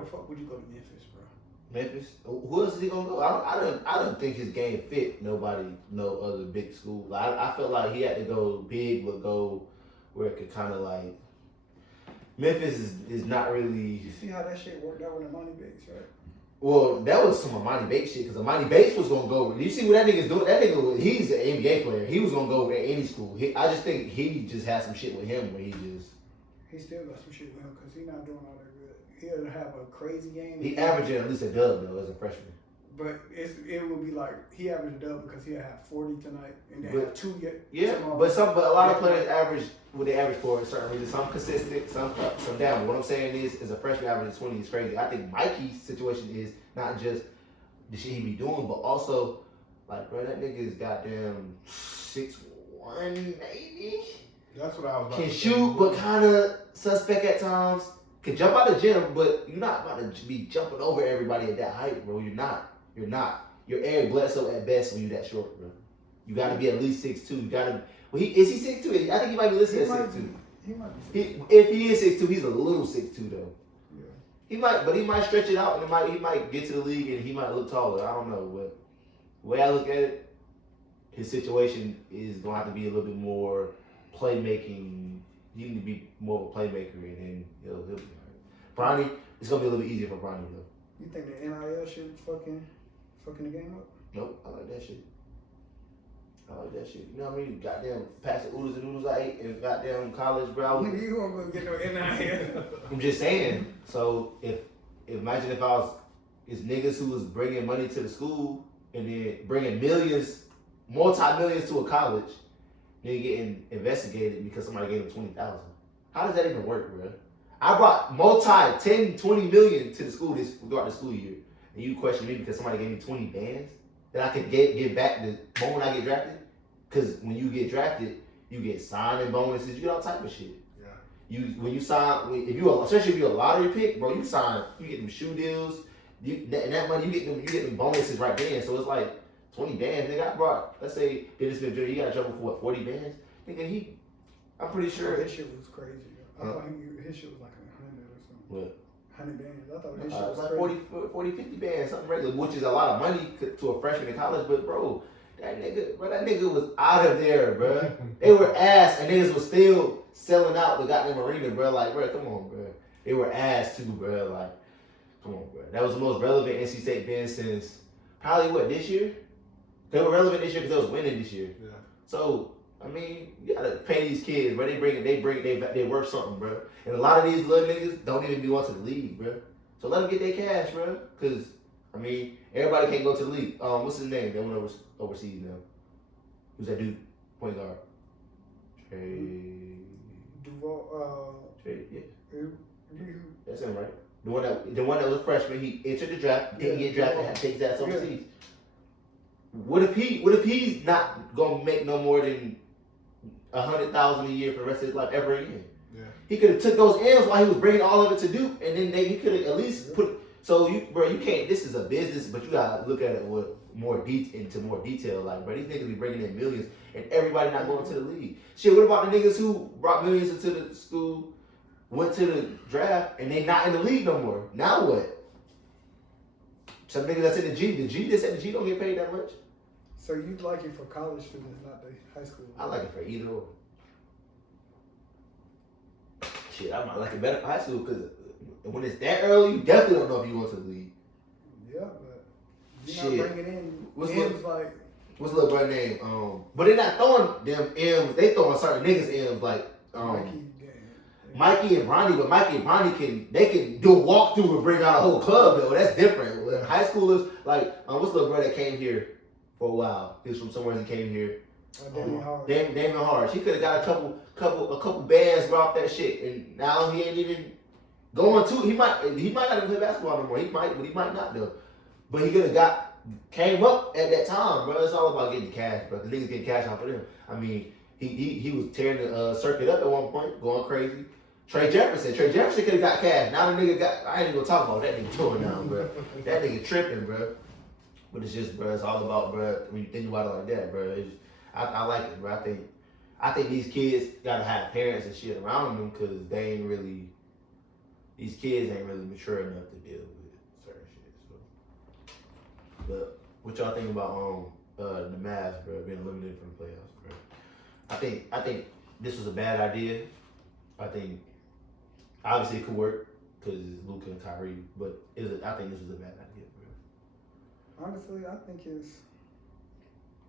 the fuck would you go to Memphis, bro? Memphis. Who else is he gonna go? I don't think his game fit nobody, no other big school. I felt like he had to go big, but go where it could kind of like. Memphis is not really. You see how that shit worked out with Imani Bates, right? Well, that was some Imani Bates shit because Imani Bates was gonna go. You see what that nigga's doing? That nigga, he's an NBA player. He was gonna go at any school. I just think he just had some shit with him where he just. He still got some shit with him because he's not doing all that good. He'll have a crazy game. He averaging at least a dub though as a freshman. But it would be like he averaged a dub because he'll have 40 tonight and they have 2 yet. Yeah, but a lot of players average what they average for a certain reason. Some consistent, some up, some down. But what I'm saying is a freshman averaging 20 is crazy. I think Mikey's situation is not just the shit he be doing, but also like bro, that nigga is goddamn 6'1" maybe. That's what I was about Can to shoot, say. but kind of suspect at times. Can jump out the gym, but you're not about to be jumping over everybody at that height, bro. You're not. You're not. You're Eric Bledsoe at best when you're that short, bro. You got to be at least 6'2". You got to. Well, is he 6'2"? I think he might be listed as 6'2". He might be 6'2". If he is 6'2", he's a little 6'2" though. Yeah. He might stretch it out and he might get to the league and he might look taller. I don't know, but the way I look at it, his situation is going to have to be a little bit more playmaking. He need to be more of a playmaker and then he'll be all right. Bronny, it's going to be a little bit easier for Bronny though. You think the NIL shit fucking the game up? Nope, I like that shit. You know what I mean? Goddamn, pass the oodles and noodles I ate in goddamn college, bro. Nigga, you gonna get no NIL. I'm just saying. So imagine if I was niggas who was bringing money to the school and then bringing multi-millions to a college, then getting investigated because somebody gave them $20,000. How does that even work, bro? I brought 10, 20 million to the school throughout the school year, and you question me because somebody gave me 20 bands that I could give back the moment I get drafted. Because when you get drafted, you get signing bonuses, you get all type of shit. Yeah. Especially if you're a lottery pick, bro, you get them shoe deals, and that money you get them bonuses right then. So it's like 20 bands. Nigga, I brought, let's say Dennis Smith Jr. He got in trouble for what, 40 bands? Nigga, I'm pretty sure. His shit was crazy. I thought his shit was like 100 or something. What? 100 bands. I thought his shit was like crazy. 40, 50 bands, something regular, which is a lot of money to a freshman in college. But bro, that nigga was out of there, bro. They were ass, and niggas was still selling out the goddamn arena, bro. Like, bro, come on, bro. They were ass too, bro. Like, come on, bro. That was the most relevant NC State band since probably what, this year? They were relevant this year because they was winning this year. Yeah. So I mean, you gotta pay these kids, bro. They worth something, bro. And a lot of these little niggas don't even be going to the league, bro. So let them get their cash, bro. Cause I mean, everybody can't go to the league. What's his name? They went overseas now. Who's that dude? Point guard. Trae. Duval. Trae. Yeah. Who? That's him, right? The one that was a freshman. He entered the draft. Didn't get drafted. Had to take his ass overseas. Yeah. What if he's not gonna make no more than $100,000 a year for the rest of his life ever again? Yeah. He could have took those M's while he was bringing all of it to Duke, and then he could have at least put. So you can't. This is a business, but you gotta look at it with into more detail. Like, bro, these niggas be bringing in millions, and everybody not going to the league. Shit, what about the niggas who brought millions into the school, went to the draft, and they not in the league no more? Now what? Some niggas that's in the G. They said the G don't get paid that much. So you like it for college students, not the high school? I like it for either or. Shit, I might like it better for high school because when it's that early, you definitely don't know if you want to the league. Yeah, but you're not bringing in M's like. What's little brother name? But they're not throwing them M's. They throwing certain niggas M's like Mikey and Bronny. But Mikey and Bronny can do a walkthrough and bring out a whole club though. That's different. When high schoolers like what's little brother that came here for a while? He was from somewhere and came here. Damon Hard. He could have got a couple bands off that shit, and now he ain't even going to. He might not even play basketball no more. He might, but he might not though. But he could have came up at that time, bro. It's all about getting cash, bro. The niggas getting cash off of them. I mean, he was tearing the circuit up at one point, going crazy. Trae Jefferson could have got cash. Now the nigga I ain't even gonna talk about that nigga touring down, bro. That nigga tripping, bro. But it's just, bro. It's all about, bro. When you think about it like that, bro. I like it, bro. I think these kids gotta have parents and shit around them because they ain't really. these kids ain't really mature enough to deal with certain shit. So. But what y'all think about the Mavs, bro, being eliminated from the playoffs, bro? I think this was a bad idea. I think obviously it could work because it's Luka and Kyrie, but I think this was a bad idea, bro. Honestly, I think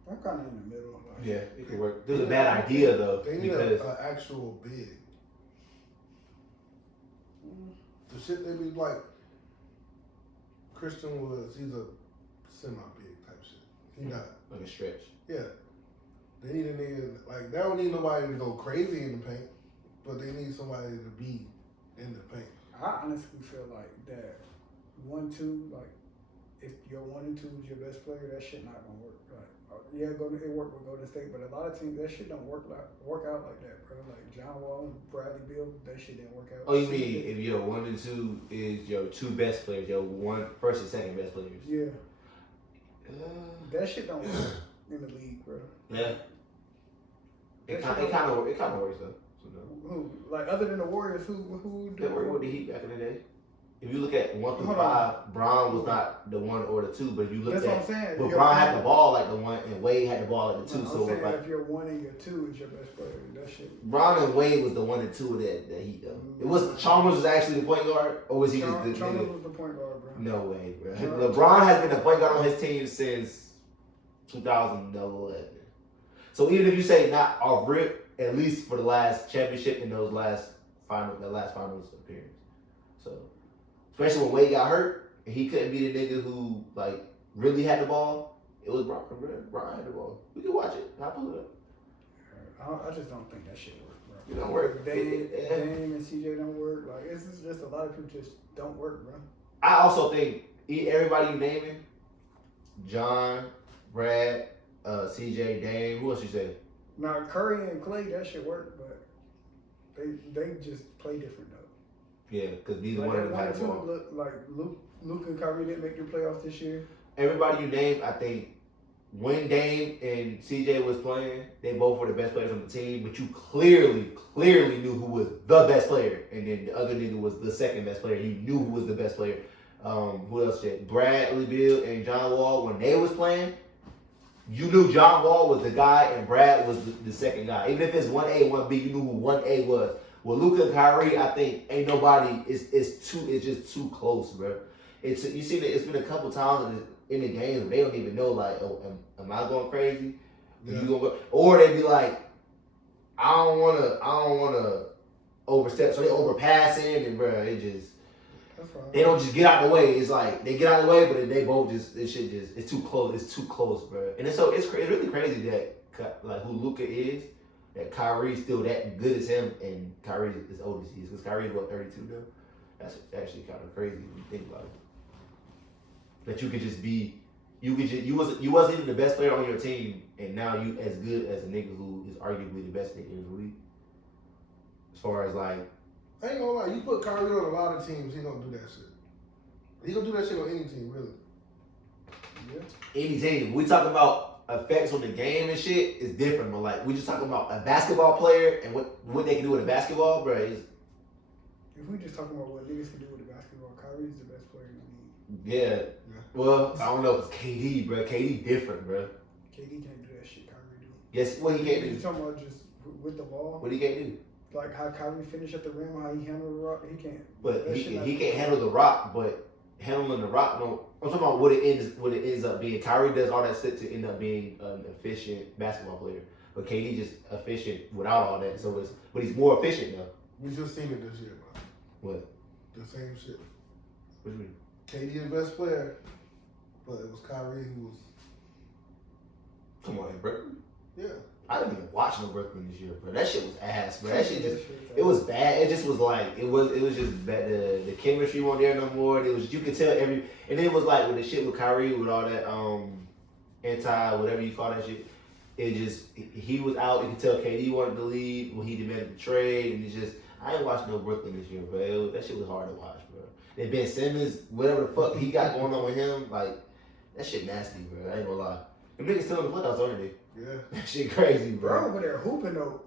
I'm kind of in the middle. Like, yeah, it could work. This is a bad idea though. They need because an actual big. The shit they be like, Christian he's a semi-big type shit. He not. like a stretch. Yeah. They need a nigga, like, they don't need nobody to go crazy in the paint, but they need somebody to be in the paint. I honestly feel like that 1-2, like, if your 1 and 2 is your best player, that shit not gonna work. Like, yeah, it worked with Golden State, but a lot of teams, that shit don't work out like that, bro. Like John Wall and Bradley Beal, that shit didn't work out. Oh, you mean if your 1 and 2 is your 2 best players, your first and second best players? Yeah. That shit don't work in the league, bro. Yeah. It kind of works though. So no. Who? Like other than the Warriors, who do They worked with the Heat back in the day. If you look at 1 through 5, Bron was not the 1 or the 2, but if you look That's at, what I'm saying. but Bron had the ball like the 1, and Wade had the ball like the 2. I'm So it saying was like if your 1 and your 2 is your best player, that shit. Bron and Wade was the 1 and 2 of that Heat though. It was Chalmers was actually the point guard, or was he just the Chalmers nigga? was the point guard, bro. No way, bro. LeBron has been the point guard on his team since 2011. So even if you say not off rip, at least for the last championship and the last finals appearance. So especially when Wade got hurt and he couldn't be the nigga who like really had the ball, it was Bron, bro. Bron had the ball. We can watch it. I'll pull it up. I just don't think that shit works, bro. It don't work. Dame and CJ don't work. Like it's just a lot of people just don't work, bro. I also think everybody you naming, John, Brad, CJ, Dame, who else you say? Now Curry and Clay, that shit work, but they just play different though. Yeah, because neither Like one of them had the two ball. look like Luke and Kyrie didn't make the playoffs this year. Everybody you named, I think, when Dame and CJ was playing, they both were the best players on the team, but you clearly knew who was the best player, and then the other nigga was the second best player. You knew who was the best player. Who else did? Bradley Beal and John Wall, when they was playing, you knew John Wall was the guy and Brad was the second guy. Even if it's 1A, 1B, you knew who 1A was. With Luka and Kyrie, I think ain't nobody. It's just too close, bro. You see that it's been a couple times in the games where they don't even know like, oh, am I going crazy? Yeah. You gonna go? Or they be like, I don't wanna overstep, so they overpassing and bro, they don't just get out of the way. It's like they get out of the way, but they both it's too close. It's too close, bro. And it's really crazy that like who Luka is, that Kyrie's still that good as him, and Kyrie is old as he is, because Kyrie is what 32 now. That's actually kind of crazy when you think about it. That you could just be, you wasn't even the best player on your team, and now you as good as a nigga who is arguably the best nigga in the league. As far as like. I ain't gonna lie, you put Kyrie on a lot of teams, he gonna do that shit. He gonna do that shit on any team, really. Yeah. Any team. We talking about effects on the game and shit is different, but like we just talking about a basketball player and what they can do with a basketball, bro. If we just talking about what niggas can do with the basketball, Kyrie's the best player in the league. Yeah. Well, I don't know if it's KD, bro. KD different, bro. KD can't do that shit Kyrie do. Yes, what he can't do. You talking about just with the ball? What he can't do. Like how Kyrie finished at the rim, how he handled the rock, he can't. But he can't handle the rock, but handling the rock, no. I'm talking about what it ends up being. Kyrie does all that shit to end up being an efficient basketball player. But KD just efficient without all that. But he's more efficient though. We just seen it this year, bro. What? The same shit. What do you mean? KD the best player, but it was Kyrie who was. Come on, bro. Yeah. I didn't even watch no Brooklyn this year, bro. That shit was ass, bro. That shit it was bad. It just was like, it was just bad. The chemistry wasn't there no more. It was, you could tell and then it was like with the shit with Kyrie, with all that whatever you call that shit, it just, he was out. You could tell KD wanted to leave when he demanded the trade, and it's just, I ain't watched no Brooklyn this year, bro. That shit was hard to watch, bro. And Ben Simmons, whatever the fuck he got going on with him, like, that shit nasty, bro. I ain't gonna lie. Them niggas still in the playoffs, aren't they? Yeah. That shit crazy, Bro over there hooping though.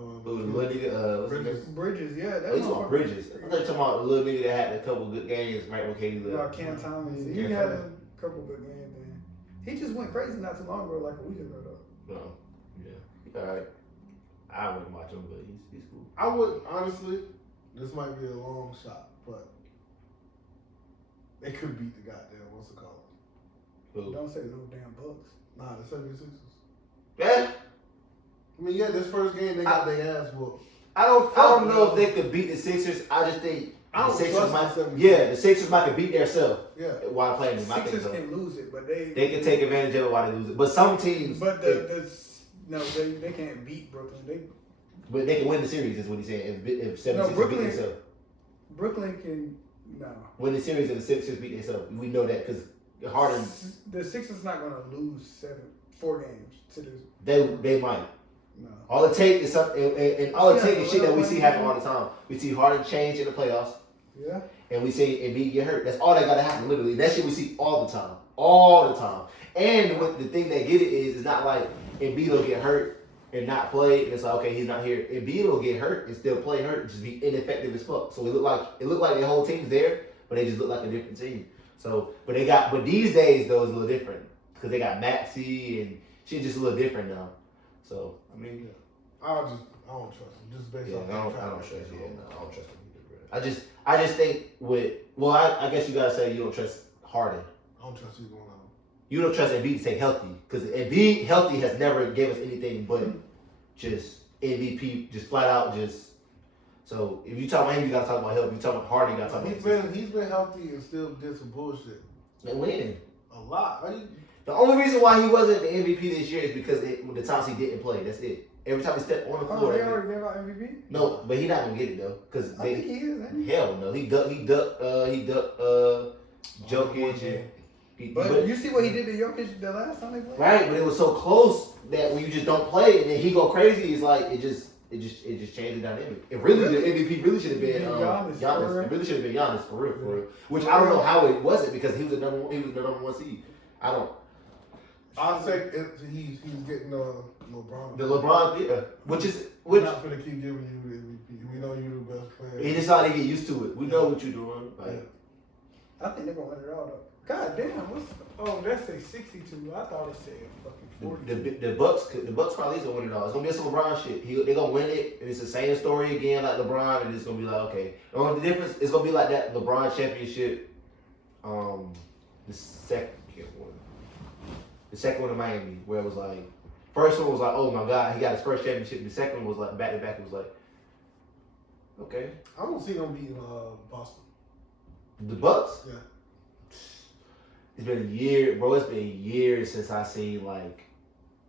little nigga, Bridges, yeah. Oh, he's on Bridges. I thought you were talking about the little nigga that had a couple good games right when KD left. No, Cam Thomas. He had a couple good games then. He just went crazy not too long ago, like a week ago though. No, yeah, all right. I wouldn't watch him, but he's cool. I would honestly. This might be a long shot, but they could beat the goddamn what's it called? Who? Don't say no damn Bucks. Nah, the 76ers. Yeah. I mean, yeah, this first game they got their ass whooped. I don't know if they could beat the Sixers. I just think I don't Sixers trust might. the 76ers. Yeah, the Sixers might beat themselves. Yeah. While playing them, I think Sixers so. can lose it, but they They can take advantage of it while they lose it. But some teams, But they can't beat Brooklyn. but they can win the series. Is what he's saying. If 76ers beat themselves, Brooklyn can win the series if the Sixers beat themselves. We know that because Harden. The Sixers not gonna lose 4 games to this. They might. No. All it takes is something, and all it takes is shit that we see happen all the time. We see Harden change in the playoffs. Yeah. And we see Embiid get hurt. That's all that gotta happen, literally. That shit we see all the time. All the time. And the thing that get it is, it's not like Embiid will get hurt and not play, and it's like, okay, he's not here. Embiid will get hurt and still play hurt, and just be ineffective as fuck. So it looked like the whole team's there, but they just look like a different team. So, but these days though, it's a little different because they got Maxey and shit just a little different now. So, I mean, I don't trust him just based off. I don't trust him. Yeah, no, I don't trust him either, bro. I just think I guess you gotta say you don't trust Harden. I don't trust either one of them. You don't trust Embiid to stay healthy because Embiid healthy has never gave us anything but just MVP, just flat out just. So if you talk about him, you gotta talk about health. If you talk about Harden, you gotta talk about. He's been healthy and still did some bullshit. And winning a lot. The only reason why he wasn't the MVP this year is because the times he didn't play. That's it. Every time he stepped on the floor. They already gave out MVP? No, but he not gonna get it though, because I think he is. Ain't he? Hell no, he ducked Jokic. But you see what he did to Jokic the last time they played? Right, but it was so close that when you just don't play and then he go crazy, it's like it just changed the dynamic. It really the MVP really should have been Giannis. It really should have been Giannis for real. Which I don't know how it wasn't because he was the number one seed. I'd say he's getting LeBron. The LeBron, yeah. Which we're not gonna keep giving you the MVP. We know you're the best player. He decided to get used to it. We know what you're doing. Like, I think they're gonna win it all though. God damn, that's a 62. I thought it said fucking 40. The Bucks probably is gonna win it all. It's gonna be some LeBron shit. They're gonna win it, and it's the same story again like LeBron, and it's gonna be like, okay. The difference, it's gonna be like that LeBron championship, the second one in Miami, where it was like, first one was like, oh my God, he got his first championship. The second one was like back to back. It was like, okay. I don't see them beating Boston. The Bucks? Yeah. It's been a year, bro. It's been years since I seen like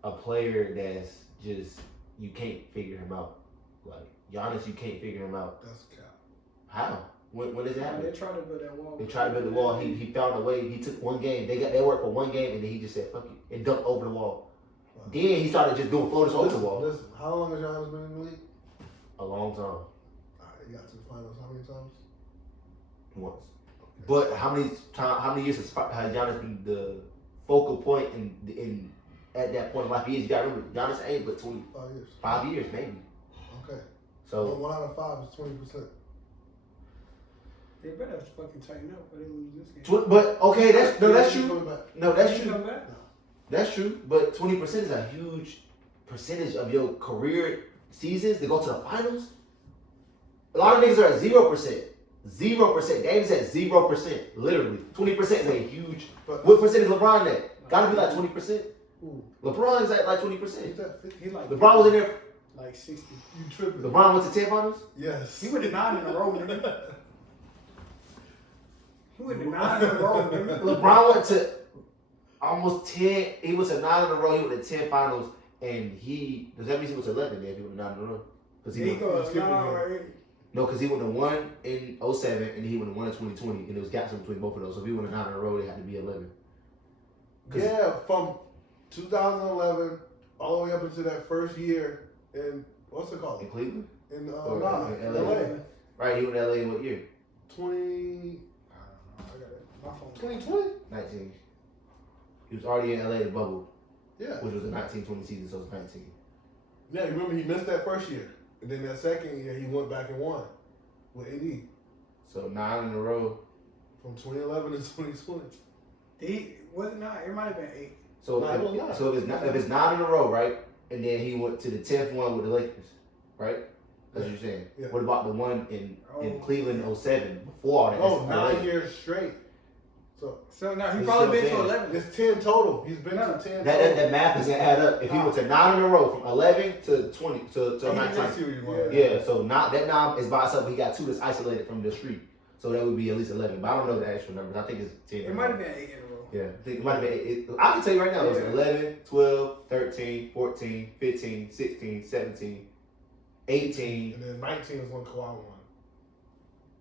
a player that's just you can't figure him out. Like Giannis, you can't figure him out. That's cap. How? When does it happen? They tried to build that wall. They tried to build the wall. He found a way. He took one game. They worked for one game, and then he just said fuck it and dunked over the wall. Wow. Then he started just doing floaters over the wall. Listen, how long has Giannis been in the league? A long time. All right, he got to the finals how many times? Once. But how many years has Giannis been the focal point in at that point in life? You got to remember, Giannis ain't but 5 years. 5 years, maybe. Okay. So 1 out of 5 is 20%. They better fucking tighten up, or they lose this game. But okay, that's true. No, that's true. No. That's true. But 20% is a huge percentage of your career seasons to go to the finals. A lot of niggas are at 0%. 0%. Davis at 0%. Literally. 20% is a huge. What percent is LeBron at? Gotta be like 20%. LeBron is at like 20%. He like LeBron was in there. Like 60. You tripping. LeBron went to 10 finals? Yes. He went to 9 in a row, nigga. He went to 9 in a row, nigga. LeBron went to almost 10. He was to 9 in a row. He went to 10 finals. And does that mean he went to 11 then if he went to 9 in a row? Because he No, because he went to 1 in 07 and he went to 1 in 2020, and there was gaps in between both of those. So if he went to 9 in a row, they had to be 11. Yeah, from 2011 all the way up into that first year in what's it called? In Cleveland? In LA. LA. Right, he went to LA in what year? 20. I got it. My phone. 2020. 19. He was already in LA in the bubble. Yeah. Which was a 19-20 season, so it was 19. Yeah, remember he missed that first year. And then that second year, he went back and won with AD. So 9 in a row. From 2011 to 2020. Was it 9? It might have been 8. So, No, it was 9. So if it's 9 in a row, right? And then he went to the 10th one with the Lakers, right? That's what you're saying. Yeah. What about the one in Cleveland 07 before all that? 9 years straight. So now he probably been to 11. It's 10 total. He's been to 10 that math doesn't add up. If he went to 9 in a row from 11 to 20 to 19. Yeah, so not that 9 is by itself. He got 2 that's isolated from the street. So that would be at least 11. But I don't know the actual numbers. I think it's 10. It might have been 8 in a row. Yeah, I think it might have been 8. I can tell you right now, it was 11, 12, 13, 14, 15, 16, 17, 18. And then 19 is when Kawhi won.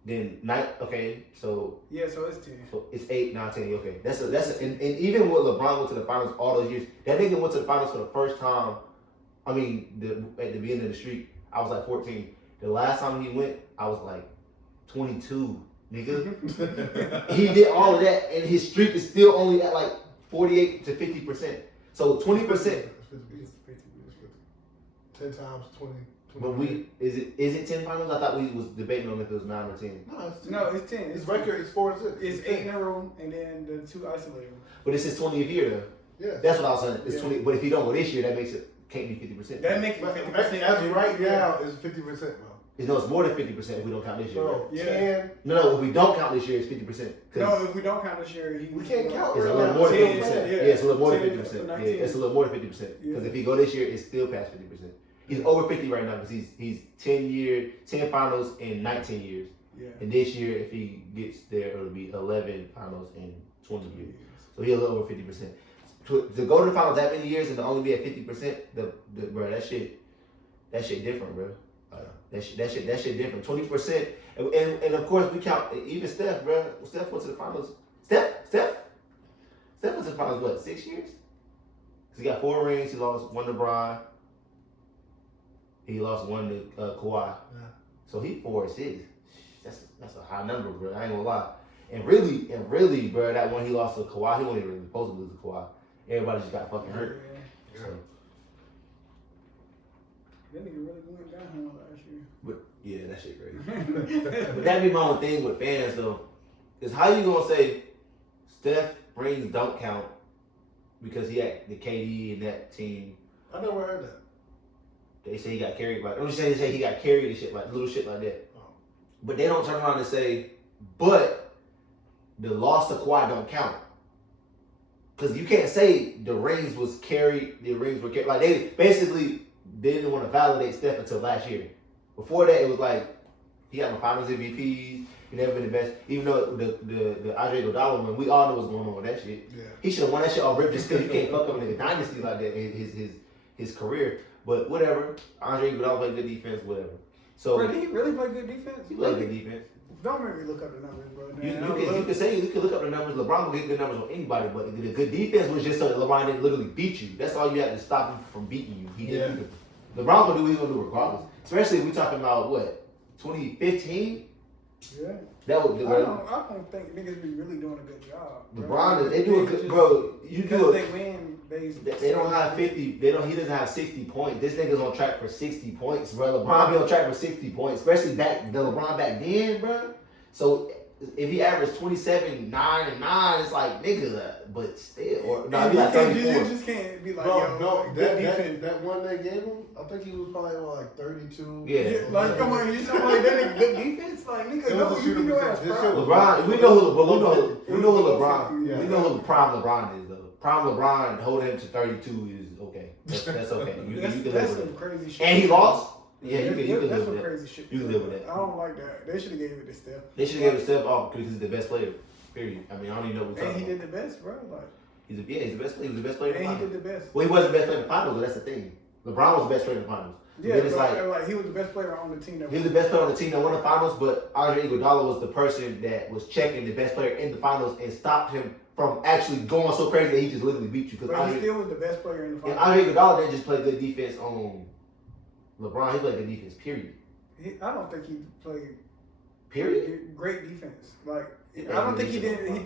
Then okay, so yeah, so it's 10. So it's 8, 9, 10. Okay, that's and even when LeBron went to the finals all those years, that nigga went to the finals for the first time. I mean, at the beginning of the streak, I was like 14. The last time he went, I was like 22, nigga. He did all of that, and his streak is still only at like 48 to 50%. So 20%. 50. 10 times 20. But is it 10 finals? I thought we was debating on if it was 9 or 10. No, it's 10. His record is 4-6. It's 8 in a row, and then the 2 isolated. But it's his 20th year though. Yeah. That's what I was saying. It's 20. But if he don't go this year, that makes it can't be 50%. That makes it 50%. As of right now, is 50%, bro. It's more than 50% if we don't count this year. No, Right? 10. No, if we don't count this year, it's 50%. No, if we don't count this year, we can't count. It's a right little now. more than 10, 50%. yeah. Yeah, it's a little more than 10, 50%. Yeah, 19. it's a little more than 50%. Because if he go this year, it's still past 50%. He's over 50 right now because he's 10 finals in 19 years. Yeah. And this year, if he gets there, it'll be 11 finals in 20 years. So he's a little over 50%. To go to the finals that many years and to only be at 50%, bro, that shit different, bro. That shit different. 20%, and of course we count even Steph, bro. Steph went to the finals. Steph went to the finals. What, 6 years? Cause he got 4 rings. He lost 1 to Bron. He lost 1 to Kawhi. Yeah. So he 4 or 6. That's a high number, bro. I ain't gonna lie. And really, bro, that one he lost to Kawhi, he wasn't even supposed to lose to Kawhi. Everybody just got fucking hurt. Yeah. So. That nigga really went down last year. But yeah, that shit crazy. But that be my own thing with fans though. Is how you gonna say Steph rings don't count because he had the KD and that team. I never heard that. They say he got carried by. They say he got carried and shit like little shit like that. Oh. But they don't turn around and say, but the loss to Kawhi don't count. Because you can't say the rings were carried. Like they basically didn't want to validate Steph until last year. Before that, it was like he had no Finals MVPs. He never been the best. Even though the Andre Iguodala one, we all know what's going on with that shit. Yeah. He should have won that shit all rip just because you can't fuck up in the dynasty like that in his career. But whatever, Andre Iguodala played good defense. Whatever. So Bro, did he really play good defense? he played good defense. Don't make me look up the numbers, bro. You can look up the numbers. LeBron will get good numbers on anybody, but the good defense was just so that LeBron didn't literally beat you. That's all you had to stop him from beating you. He didn't. LeBron gonna do what he's gonna do regardless. Especially if we talking about what 2015. Yeah. That was. I don't think niggas be really doing a good job. LeBron, they do a good, bro. You do they win. They don't have 50. He doesn't have 60 points. This nigga's on track for 60 points, bro. LeBron be on track for 60 points, especially the LeBron back then, bro. So if he averaged 27, 9, and 9, it's like nigga, but still, or no, be like 34. You just can't be like, that one they gave him, I think he was probably like 32. Yeah. Like, come on, you talking like that nigga good defense? Like, nigga, no, you be your ass proud. LeBron, we know who LeBron. Yeah. We know who the prime LeBron is though. Prime LeBron holding him to 32 is okay. That's okay. You can live that's with some it. crazy shit. And he lost. Yeah, you can that's live with some that. crazy shit. You can live with that. I don't like that. They should have gave it to Steph. They should have gave it to Steph off because he's the best player. Period. I mean, I don't even know what. And he did the best, bro. Like he's the best player. He was the best player in the and finals. he did the best. Well, he wasn't the best player in the finals, but that's the thing. LeBron was the best player in the finals. Yeah, then it's like he was the best player on the team. He was the best player on the team that won the finals, but Andre Iguodala was the person that was checking the best player in the finals and stopped him from actually going so crazy that he just literally beat you. But he still was the best player in the finals. And Andre Iguodala didn't just play good defense on LeBron. He played good defense. Period. I don't think he played. Period. Great defense. Like I don't think he did. He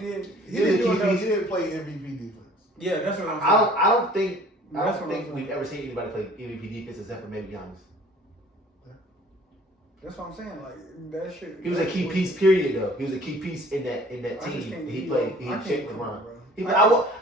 didn't play MVP defense. Yeah, that's what I'm saying. I don't think I don't think we've ever seen anybody play MVP defense except for maybe Giannis. That's what I'm saying. Like that shit. He was a key piece. Period. Though he was a key piece in that team. He played. He checked LeBron.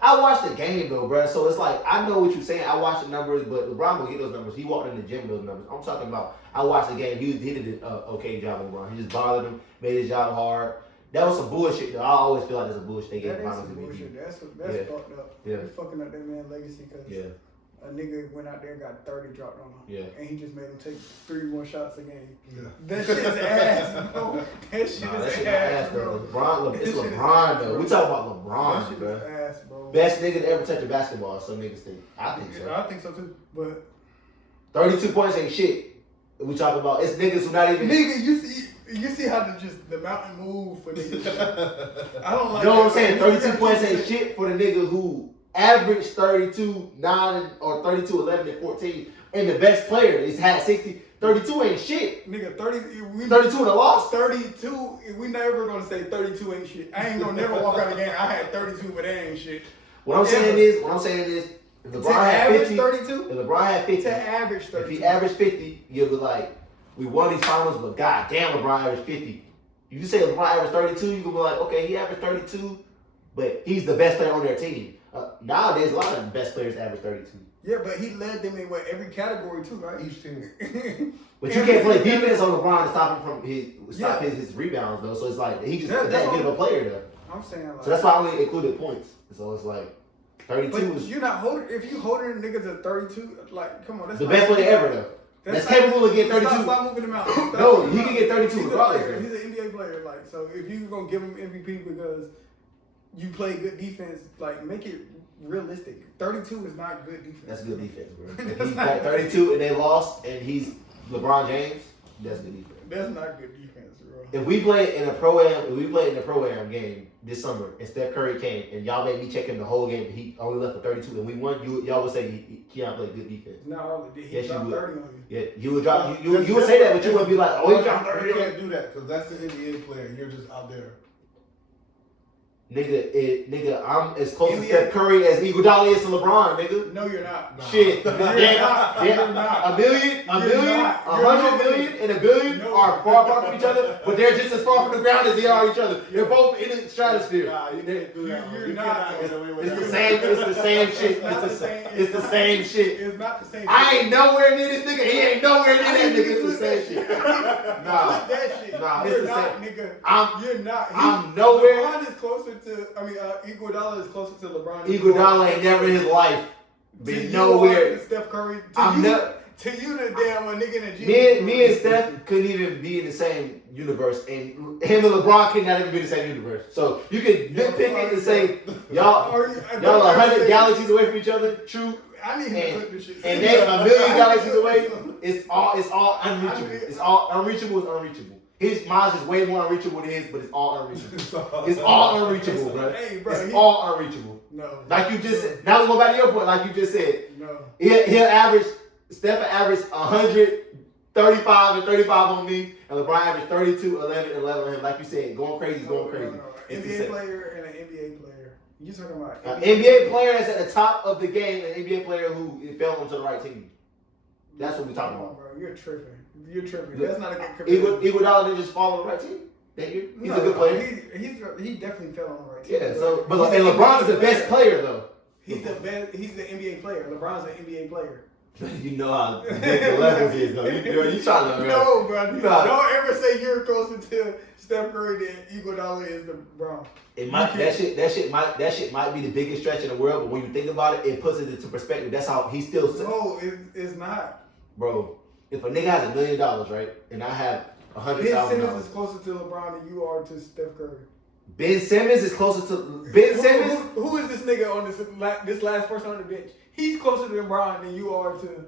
I watched the game though, bro. So it's like I know what you're saying. I watched the numbers, but LeBron will get those numbers. He walked in the gym with those numbers. I'm talking about. I watched the game. He did an okay job with LeBron. He just bothered him, made his job hard. That was some bullshit though. I always feel like there's a bullshit. They gave LeBron bullshit. That's fucked up. Yeah. They're fucking up that man's legacy because a nigga went out there and got 30 dropped on him. Yeah. And he just made him take 3 more shots a game. Yeah. That shit's ass, bro. That shit is ass, bro. It's LeBron though. We talking about LeBron, that shit bro. Is ass, bro. Best nigga to ever touch a basketball. Some niggas think. I think so. I think so too. But 32 points ain't shit. We talking about it's niggas who not even. Nigga, you see how the mountain move for niggas. I don't like. You know what I'm saying? 32 points ain't shit for the nigga who averaged 32-9 or 32-11 and 14, and the best player is had 60. 32 ain't shit. Nigga, 32 in a loss. 32. We never gonna say 32 ain't shit. I ain't gonna never walk out again. I had 32, but that ain't shit. What I'm saying is, if LeBron had 50, 32, if LeBron had 50, to average 32. If he averaged 50, you'll be like, we won these finals, but god damn, LeBron averaged 50. You just say LeBron averaged 32, you can be like, okay, he averaged 32, but he's the best player on their team. Nowadays, a lot of the best players average 32. Yeah, but he led them in every category too, right? Each team. But you can't play defense on LeBron to stop him from his rebounds though. So it's like he just that good of a player though. I'm saying like. So that's why I only included points. So it's like 32 but is. You're not holding. If you holding a nigga to 32, like come on, that's the best player ever though. That's capable of getting 32. Stop moving him out. No, he can get 32 regardless. He's an NBA player. Like so, if you gonna give him MVP because you play good defense, like make it realistic. 32 is not good defense. That's good defense, bro. If he's got 32 and they lost and he's LeBron James, that's good defense. That's not good defense, bro. If we play in a pro-am game this summer and Steph Curry came and y'all made me check him the whole game, but he only left for 32 and we won, y'all would say Keon played good defense. No, he dropped 30 on you. Yeah, you would drop. You would say that, but you wouldn't be like, oh, he dropped 30. You can't do that because that's the NBA player. You're just out there. Nigga, I'm as close to Steph Curry as Iguodala is to LeBron, nigga. No, you're not. Nah. Shit. You're not. You're not. A million, 100 million, and a billion are far from each other, but they're just as far from the ground as they are each other. They're both in the stratosphere. Nah, you can't do that. You're not. Get away with It's that. the same shit. It's the same shit. It's not the same. I ain't nowhere near this nigga. He ain't nowhere near that nigga. It's the same shit. Nah, that shit. Nah, you're it's the not, same. nigga. You're not. I'm nowhere. LeBron is closer to. Iguodala is closer to LeBron. Iguodala ain't never in his life been nowhere. Steph Curry. To you, the damn nigga in the gym. Me and Steph couldn't even be in the same universe, and him and LeBron could not even be in the same universe. So you could nitpick it and say y'all are 100 galaxies away from each other. True. I need him to clip this shit. And they a million galaxies away. It's all unreachable. It's all unreachable. It's unreachable. Mine is way more unreachable than his, but it's all unreachable. It's all unreachable, bro. Hey, bro. It's all unreachable. No. Like you just said. Now we go back to your point. Like you just said. No. He'll average. Steph average 135 and 35 on me, and LeBron average 32, 11, and 11 on him. Like you said, going crazy. No. NBA player and an NBA player. You talking about an NBA player that's at the top of the game, and an NBA player who fell onto the right team. That's what we talking about. Bro, you're tripping. That's not a good comparison. Iguodala didn't just fall on the right team. He's a good player. He definitely fell on the right team. Yeah. So, but LeBron is the best player though. He's the best. He's the NBA player. LeBron's an NBA player. You know how big the levels is though. You trying to no, bro. Don't ever say you're closer to Steph Curry than Iguodala is LeBron. That shit might be the biggest stretch in the world, but when you think about it, it puts it into perspective. That's how he still. No, it's not. Bro, if a nigga has $1 million, right, and I have $100,000. Ben Simmons is closer to LeBron than you are to Steph Curry. Ben Simmons is closer to Simmons. Who is this nigga on this last person on the bench? He's closer to LeBron than you are to.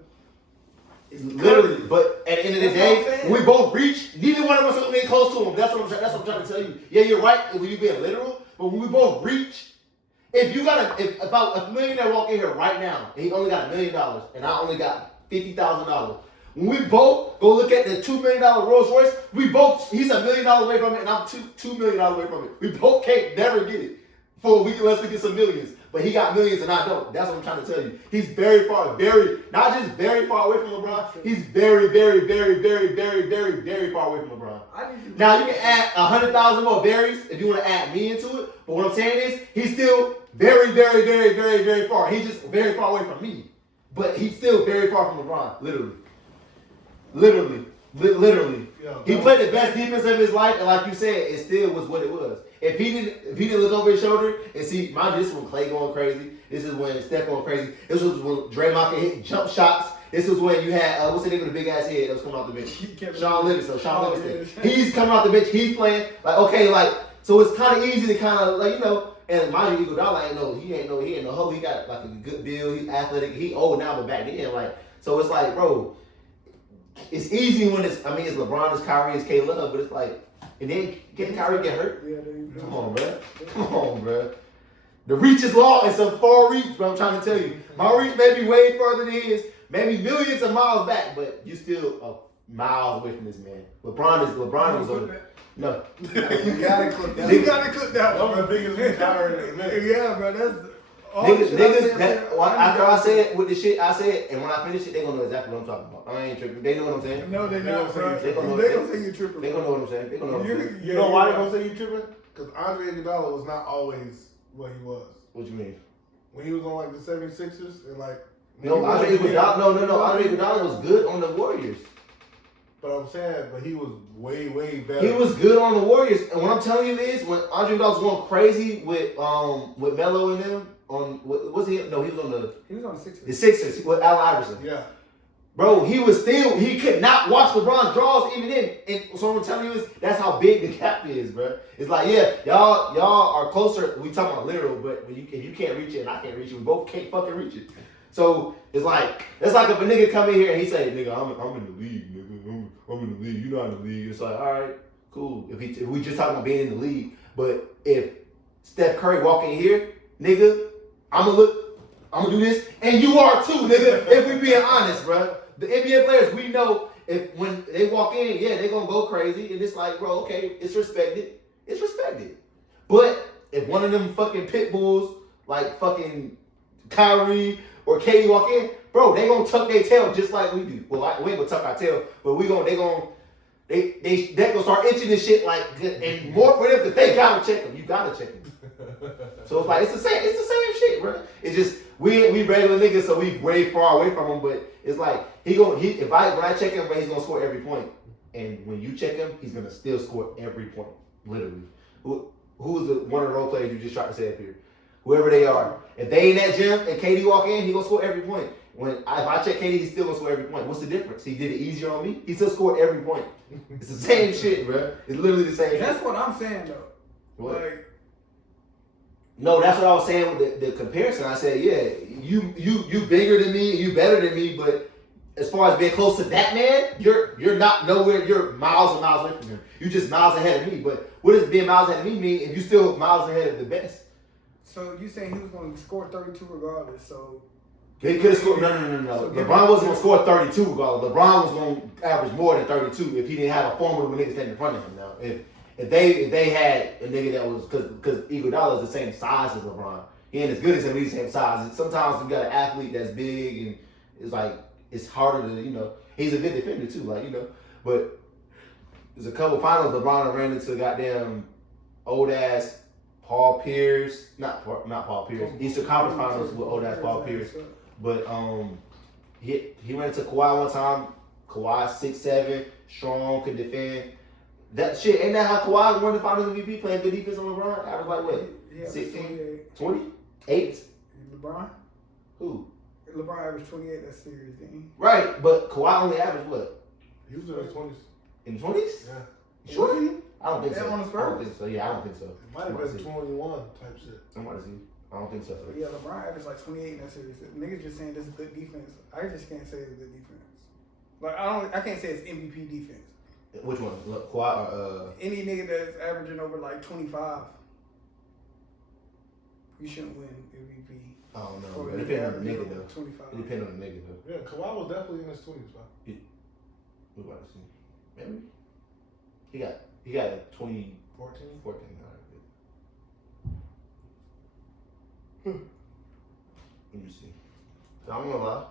Literally, but at the end of the day, we both reach. Neither one of us are getting close to him. That's what I'm trying to tell you. Yeah, you're right. When you being literal, but when we both reach, if a millionaire walk in here right now and he only got $1 million and I only got $50,000. When we both go look at the $2 million Rolls Royce, he's $1 million away from it and I'm $2 million away from it. We both can't never get it. for a week unless we get some millions. But he got millions and I don't. That's what I'm trying to tell you. He's very far, not just very far away from LeBron. He's very, very, very, very, very, very, very far away from LeBron. Now you can add 100,000 more varies if you want to add me into it. But what I'm saying is he's still very, very, very, very, very far. He's just very far away from me. But he's still very far from LeBron. Literally. Yeah, he played the best defense of his life, and like you said, it still was what it was. If he didn't look over his shoulder and see, mind you, this is when Clay going crazy. This is when Steph going crazy. This was when Draymond could hit jump shots. This was when you had what's the name of the big ass head that was coming off the bench? Sean Livingston. Yeah. He's coming off the bench. He's playing like okay, like so it's kind of easy to kind of like And mind you, Iguodala he ain't no hoe. He got like a good build. He's athletic. He old now, but back then so it's like bro. It's easy when it's LeBron, it's Kyrie, it's K-Love, but it's like, and then getting Kyrie get hurt? Yeah, Come on, bro. The reach is long. It's a far reach, but I'm trying to tell you. My reach may be way further than his, maybe millions of miles back, but you still miles away from this man. LeBron is on it. No. You gotta clip that. You gotta clip that one. I'm the biggest power in the Yeah, bro, that's... Niggas, after I said with the shit I said, and when I finish it, they gonna know exactly what I'm talking about. I ain't tripping. They know what I'm saying. No, they not. They gonna say you tripping. They gonna know what I'm saying. They gonna know what I'm saying. You know why they gonna say you tripping? Because Andre Iguodala was not always what he was. What you mean? When he was on like the 76ers and like. No, Andre Iguodala was good on the Warriors. But I'm saying, he was way, way better. He was good on the Warriors, and what I'm telling you is, when Andre Iguodala was going crazy with Melo and them. Was he? No, he was on the Sixers. The Sixers with Allen Iverson. Yeah. Bro, he could not watch LeBron's draws even in. And so what I'm telling you is that's how big the gap is, bro. It's like, yeah, y'all are closer. We talking about literal, but if you can't reach it and I can't reach it, we both can't fucking reach it. So it's like if a nigga come in here and he say, nigga, I'm in the league, nigga. I'm in the league. You're not in the league. It's like, all right, cool. If we just talking about being in the league, but if Steph Curry walk in here, nigga, I'm gonna do this, and you are too, nigga. If we being honest, bro. The NBA players, we know if when they walk in, yeah, they gonna go crazy, and it's like, bro, okay, it's respected. It's respected. But if one of them fucking pit bulls, like fucking Kyrie or KD walk in, bro, they gonna tuck their tail just like we do. Well, we ain't gonna tuck our tail, but they gonna start itching this shit like, and more for them because they gotta check them. You gotta check them. So it's like it's the same shit, bro. It's just we regular niggas, so we way far away from him. But it's like when I check him, bro, he's gonna score every point. And when you check him, he's gonna still score every point, literally. Who's one of the role players you just tried to say up here? Whoever they are, if they in that gym and KD walk in, he gonna score every point. If I check KD, he's still gonna score every point. What's the difference? He did it easier on me. He still scored every point. It's the same shit, bro. It's literally the same. That's what I'm saying though. What? No, that's what I was saying with the comparison. I said, yeah, you bigger than me, you better than me, but as far as being close to that man, you're not nowhere. You're miles and miles away from him. You're just miles ahead of me. But what does being miles ahead of me mean if you still miles ahead of the best? So you saying he was going to score 32 regardless? So he could have scored. No. So LeBron wasn't going to score 32 regardless. LeBron was going to average more than 32 if he didn't have a formidable nigga standing in front of him. Now, if they had a nigga that was because Iguodala is the same size as LeBron. He ain't as good as him. He's the same size. Sometimes you got an athlete that's big and it's like it's harder to He's a good defender too, But there's a couple finals LeBron ran into goddamn old ass Paul Pierce, not Paul Pierce. Eastern Conference Finals with old ass Paul Pierce. But he ran into Kawhi one time. Kawhi 6'7", strong, could defend. That shit, ain't that how Kawhi won the Finals MVP playing good defense on LeBron? Average like what? 16? 20? 8? LeBron? Who? LeBron averaged 28 that series, didn't he? Right, but Kawhi only averaged what? He was in his 20s. In the 20s? Yeah. Sure? I don't think so. I don't think so. Yeah, I don't think so. It might have been 21 type shit. Somebody see. I don't think so. Yeah, LeBron averaged like 28 in that series. Niggas just saying this is good defense. I just can't say it's good defense. Like I can't say it's MVP defense. Which one? Kawhi or any nigga that's averaging over like 25, you shouldn't win MVP. I don't know. It depends on the nigga though. 25. It depends on the nigga though. Yeah, Kawhi was definitely in his 20s, bro. We about to see. Maybe. He got a 20. 14. All Let me see. So I'm gonna lie.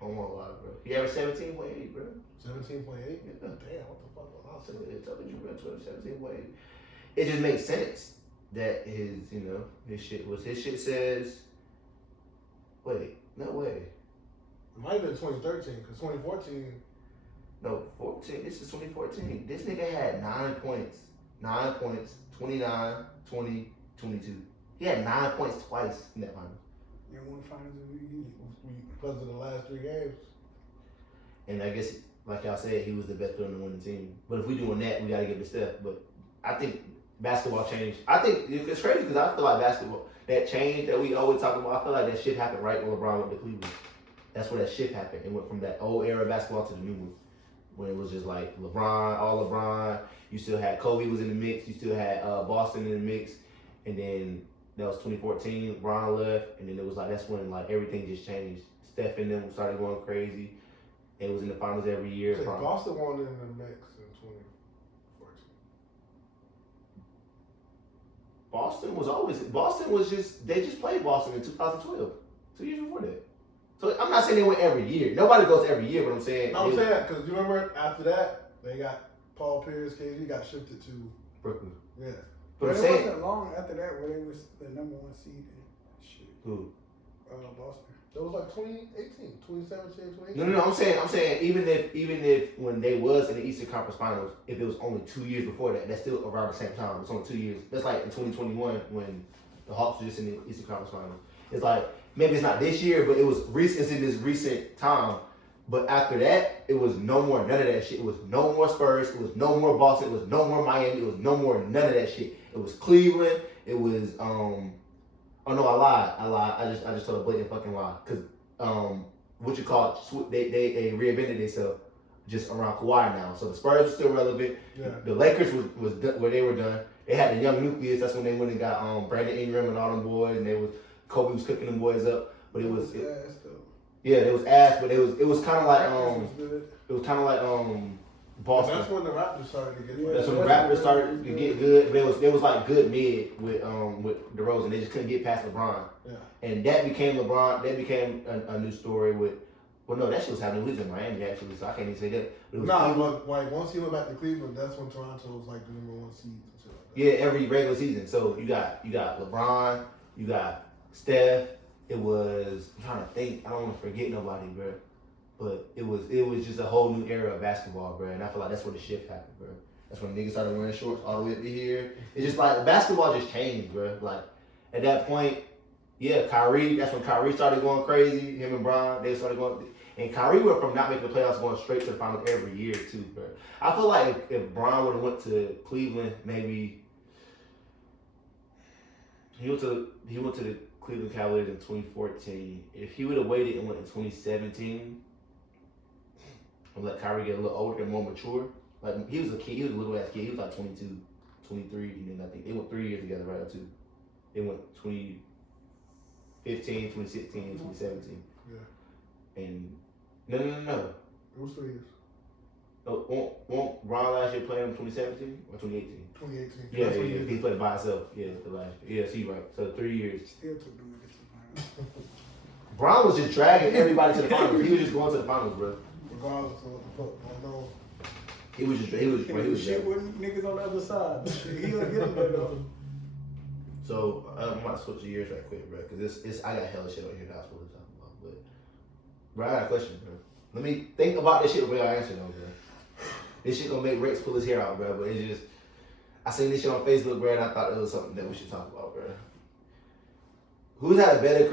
Bro. He averaged 17.8, bro. 17.8? Yeah. Damn, what the fuck was I saying? I told you, bro, 17.8. It just makes sense that his shit says. Wait, no way. It might have been 2013, because 2014. No, 14. This is 2014. This nigga had 9 points. 9 points, 29, 20, 22. He had 9 points twice in that finals. Yeah, one finals of the league. Because of the last 3 games. And I guess, like y'all said, he was the best player on the winning team. But if we doing that, we got to give it to Steph. But I think basketball changed. I think it's crazy because I feel like basketball, that change that we always talk about, I feel like that shit happened right when LeBron went to Cleveland. That's where that shit happened. It went from that old era of basketball to the new one. When it was just like all LeBron. You still had Kobe was in the mix. You still had Boston in the mix. And then that was 2014. LeBron left. And then it was like, that's when like everything just changed. Steph and them started going crazy. It was in the finals every year. So Boston won in the mix in 2014. Boston was just, they just played Boston in 2012. 2 years before that. So I'm not saying they went every year. Nobody goes every year, but I'm saying. I'm saying that because you remember after that, they got Paul Pierce, KG got shifted to Brooklyn. Yeah. But it wasn't long after that where they was the number 1 seed and shit. Who? Boston. That was like 2018, 2017, 2018. No. I'm saying even if when they was in the Eastern Conference Finals, if it was only 2 years before that, that's still around the same time. It's only 2 years. That's like in 2021 when the Hawks were just in the Eastern Conference Finals. It's like maybe it's not this year, but it was recent. It's in this recent time. But after that, it was no more none of that shit. It was no more Spurs. It was no more Boston. It was no more Miami. It was no more none of that shit. It was Cleveland. It was Oh no, I lied. I just told a blatant fucking lie. Cause they reinvented themselves just around Kawhi now. So the Spurs were still relevant. Yeah. The Lakers was where they were done. They had the young nucleus. That's when they went and got Brandon Ingram and all them boys, and Kobe was cooking them boys up. But it was ass, but it was kind of like Boston. That's when the Raptors started to get. That's when the Raptors started to get good. But it was like good mid with DeRozan. They just couldn't get past LeBron. Yeah. And that became LeBron. That became a new story with. Well, no, that shit was happening. He was in Miami actually, so I can't even say that. But like once he went back to Cleveland, that's when Toronto was like the number 1 seed and shit like that. Yeah, every regular season. So you got LeBron, you got Steph. It was, I'm trying to think. I don't want to forget nobody, bro. But it was just a whole new era of basketball, bro. And I feel like that's where the shift happened, bro. That's when niggas started wearing shorts all the way up to here. It's just like basketball just changed, bro. Like at that point, yeah, Kyrie. That's when Kyrie started going crazy. Him and Bron, they started going. And Kyrie went from not making the playoffs going straight to the finals every year too, bro. I feel like if Bron would have went to Cleveland, maybe he went to the Cleveland Cavaliers in 2014. If he would have waited and went in 2017 and let Kyrie get a little older and more mature, like he was a kid, he was a little ass kid. He was like 22, 23, and then I think they went 3 years together right up too. They went 2015, 2016, and 2017. Yeah. And no. It was 3 years. Oh, won't Ron last year play in 2017 or 2018? 2018. Yeah. He played by himself. Yeah, the last year. Yeah, see, right. So 3 years. Still took them to the finals. Bron was just dragging everybody to the finals. He was just going to the finals, bro. Regardless of what the fuck I know. He was shit with niggas on the other side. He'll get them there though. So I'm about to switch gears right quick, bro, because it's I got hella shit on here that I was supposed to talk about. But bro, I got a question, bro. Let me think about this shit before I answer though, bro. This shit gonna make Rex pull his hair out, bro. But it's just I seen this shit on Facebook, bro, and I thought it was something that we should talk about, bro. Who's had a better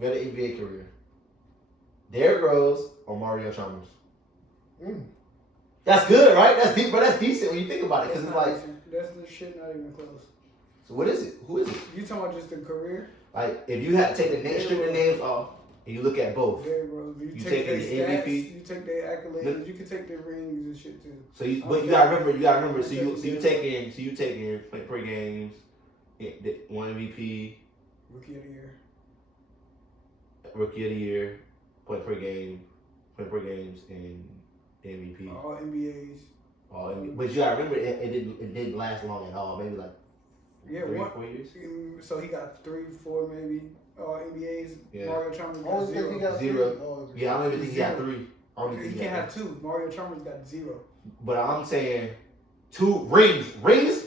NBA career? Derrick Rose or Mario Chalmers? That's good, right? That's deep, but that's decent when you think about it, because it's like that's the shit not even close. So what is it? Who is it? You talking about just the career? Like if you had to take the string the names off and you look at both. Derrick Rose. You take their the stats, MVP. you take their accolades. You can take their rings and shit too. So you gotta remember. So you taking point per games, one MVP, Rookie of the year, point per games, and MVP. All NBAs. But you gotta remember, it didn't last long at all. Maybe like Yeah, 3-4 years. So he got 3, 4 maybe NBAs. Yeah. Mario Chalmers got Only think he 0. got Zero. Yeah, I don't even think he got 3. I don't He think can't have 2. Mario Chalmers got 0. But I'm saying 2 rings. Rings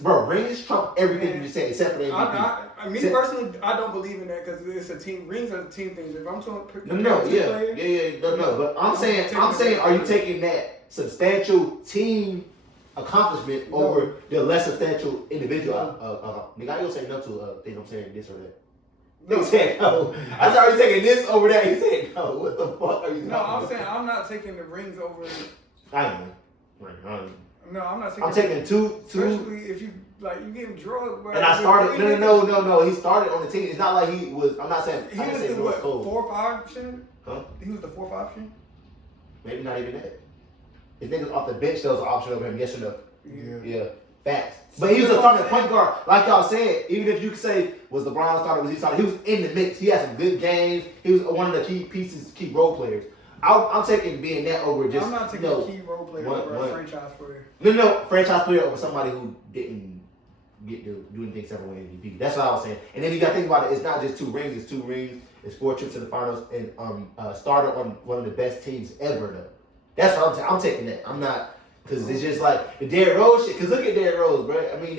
trump everything you just said except for the MVP. Personally, I don't believe in that because it's a team. Rings are team things. If I'm talking But I'm saying, are you taking that substantial team accomplishment over the less substantial individual? Nigga, I don't say no to think I'm saying this or that. No. He said no. I thought you taking this over that. He said no. What the fuck are you? No, I'm saying I'm not taking the rings over. I don't know. No, I'm not taking. I'm taking two. Especially if you getting drugged. And I started. No. He started on the team. It's not like he was. I'm not saying. He was the 4-5 shooter. Huh? He was the 4-5 shooter. Maybe not even that. His niggas off the bench. That was an option over him. Yes or no? Yeah. Facts. But he was a starting point guard. Like y'all said, even if you could say, was LeBron started, was he started? He was in the mix. He had some good games. He was one of the key pieces, key role players. I'm taking being that over just. I'm not taking a key role player over a franchise player. No, franchise player over somebody who didn't get to do anything except for win MVP. That's what I was saying. And then you got to think about it. It's not just 2 rings. It's 2 rings. It's 4 trips to the finals and starter on one of the best teams ever. Though. That's what I'm taking that. I'm not. Because it's just like the Derrick Rose shit. Because look at Derrick Rose, bro. I mean,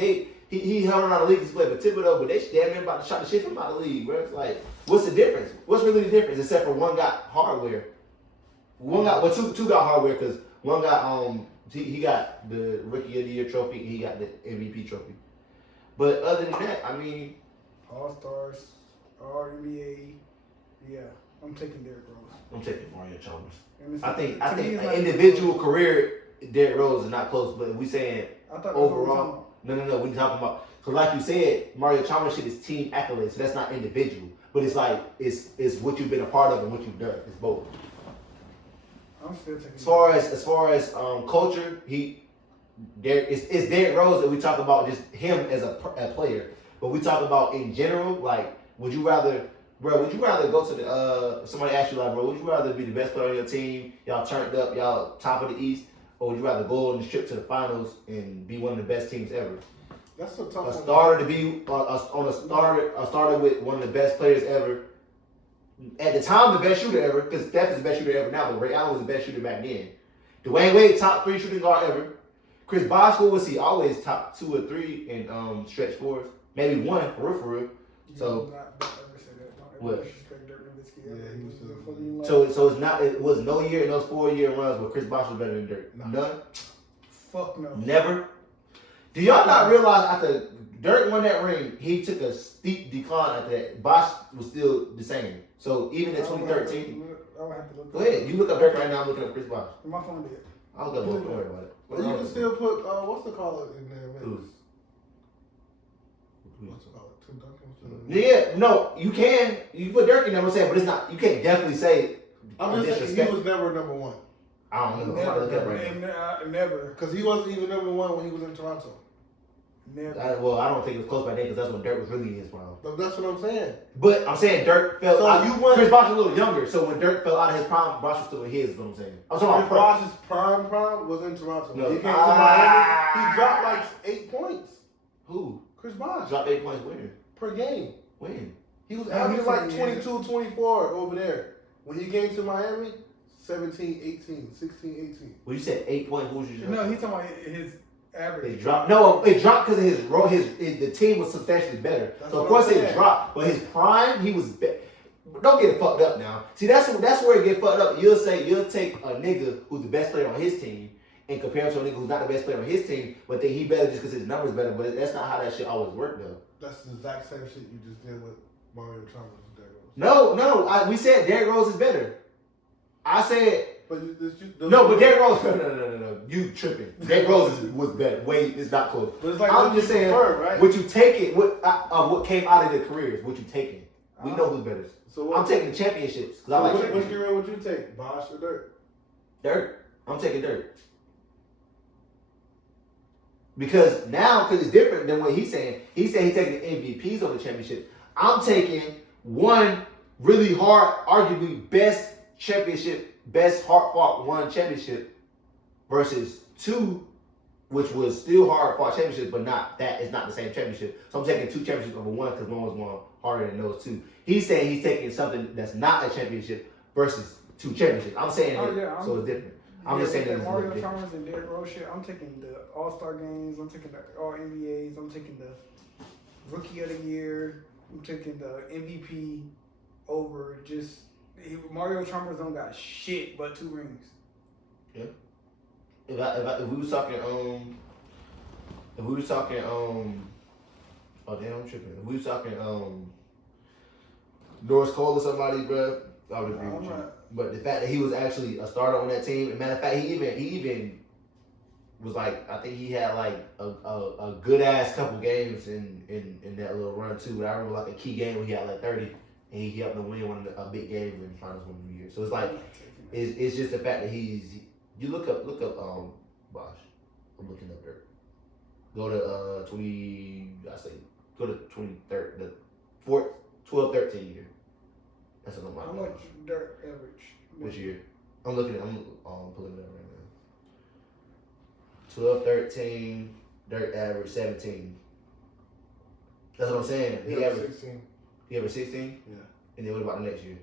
he held around the league. He's played for Thibodeau, but they damn near about to shot the shit from out of the league, bro. It's like, what's the difference? What's really the difference? Except for one got hardware. Two got hardware because one got he got the Rookie of the Year trophy and he got the MVP trophy. But other than that, I mean, All Stars, All NBA. Yeah, I'm taking Derrick Rose. I'm taking Mario Chalmers. And I think an individual career, Derrick Rose is not close, but we saying overall. No. We talking about because, like you said, Mario Chalmers shit is team accolades, so that's not individual. But it's like it's what you've been a part of and what you've done. It's both. I'm still taking. As far as culture, it's Derrick Rose that we talk about just him as a player. But we talk about in general, like, would you rather go to the somebody asked you like, bro, would you rather be the best player on your team, y'all turned up, y'all top of the East, or would you rather go on the trip to the finals and be one of the best teams ever? That's a tough one. A starter with one of the best players ever. At the time, the best shooter ever, because Steph is the best shooter ever now, but Ray Allen was the best shooter back then. Dwayne Wade, top 3 shooting guard ever. Chris Bosh, was he always top 2 or 3 in stretch fours? Maybe 1, for real. So, what? So it's not. It was no year in those 4-year runs where Chris Bosh was better than Dirk. None. Fuck no. Never. Do y'all not realize after Dirk won that ring, he took a steep decline after that. Bosh was still the same. So even in 2013. I would have to look. Go ahead. You look up Dirk right now. I'm looking up Chris Bosh. My phone did. I'll go look. Don't worry about it. But you can still put what's the caller in there? Who's? What's the caller? Tim Duncan. Yeah, no, you can. You put Dirk in there, I'm saying, but it's not. You can't definitely say. I'm just saying he was never number 1. I don't know. Never. Because he wasn't even number 1 when he was in Toronto. Never. I don't think it was close by then because that's when Dirk was really his prime. But that's what I'm saying. But I'm saying Dirk fell out. Chris Bosh was a little younger, so when Dirk fell out of his prime, Bosh was still in his. Is what I'm saying. I'm talking about Bosh's prime was in Toronto. No. He came to Miami. He dropped like 8 points. Who? Chris Bosh. Dropped 8 points when? Per game. When? He was averaging like 22, 24 over there. When he came to Miami, 17, 18, 16, 18. Well, you said 8 points. Who was you? No, he's talking about his average. It dropped. No, it dropped because of his role. The team was substantially better. That's so of course it dropped. But his prime, he was. Don't get it fucked up now. See, that's where it get fucked up. You'll take a nigga who's the best player on his team and compare him to a nigga who's not the best player on his team, but think he better just because his numbers better. But that's not how that shit always worked though. That's the exact same shit you just did with Mario Chalmers and Derrick No. Rose. We said Derrick Rose is better. I said. But But Derrick Rose. No. You tripping. Derrick Rose was better. Wait, it's not close. But it's like I'm just saying. Right? What you taking? What came out of the careers? What you taking? We know who's better. So I'm taking the championships. So which career would you take? Bosh or Dirk? Dirk. I'm taking Dirk. Because it's different than what he's saying. He said he's taking the MVPs over the championship. I'm taking one really hard, arguably best championship, best hard-fought one championship versus 2 which was still hard for championships, but it's not the same championship. So I'm taking 2 championships over 1 because one was more harder than those 2. He's saying he's taking something that's not a championship versus 2 championships. I'm saying so it's different. I'm just saying that Mario Chalmers and Derrick Rose shit. I'm taking the All-Star games. I'm taking the All NBAs. I'm taking the Rookie of the Year. I'm taking the MVP over just Mario Chalmers don't got shit but 2 rings. Yeah. If we was talking oh damn, I'm tripping. If we was talking Norris Cole or somebody, bro, I would agree with you. But the fact that he was actually a starter on that team, and matter of fact, he even was like, I think he had like a good ass couple games in that little run too. But I remember like a key game where he had like 30, and he helped them win a big game in the finals one year. So it's like it's just the fact that you look up Bosh. I'm looking up Dirk. Go to go to 23rd, the 12-13 year. That's what I'm like. How much Dirk average? Which year? I'm pulling it up right now. 12-13, Dirk average 17. That's what I'm saying. He averaged 16. He averaged 16? Yeah. And then what about the next year?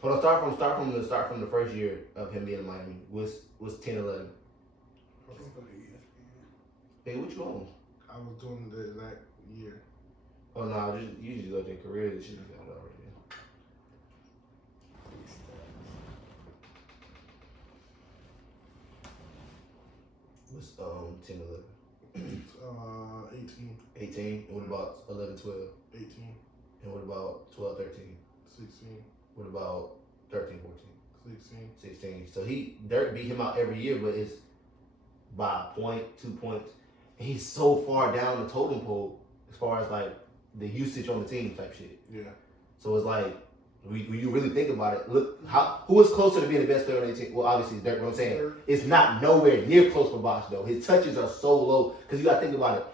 Hold on, start from the first year of him being in Miami. Was 10-11. Hey, what you on? I was doing the exact year. Oh no, you just look at career. This shit is got already. What's 10-11? 18. 18. And what about 11-12? 18. And what about 12-13? 16. What about 13-14? 16. 16. So Dirk beat him out every year, but it's by a point, 2 points. And he's so far down the totem pole as far as like the usage on the team type shit. Yeah. So it's like when you really think about it, look who is closer to being the best player on the team? Well, obviously it's Dirk. What I'm saying, it's not nowhere near close for Bosh though. His touches are so low because you got to think about it.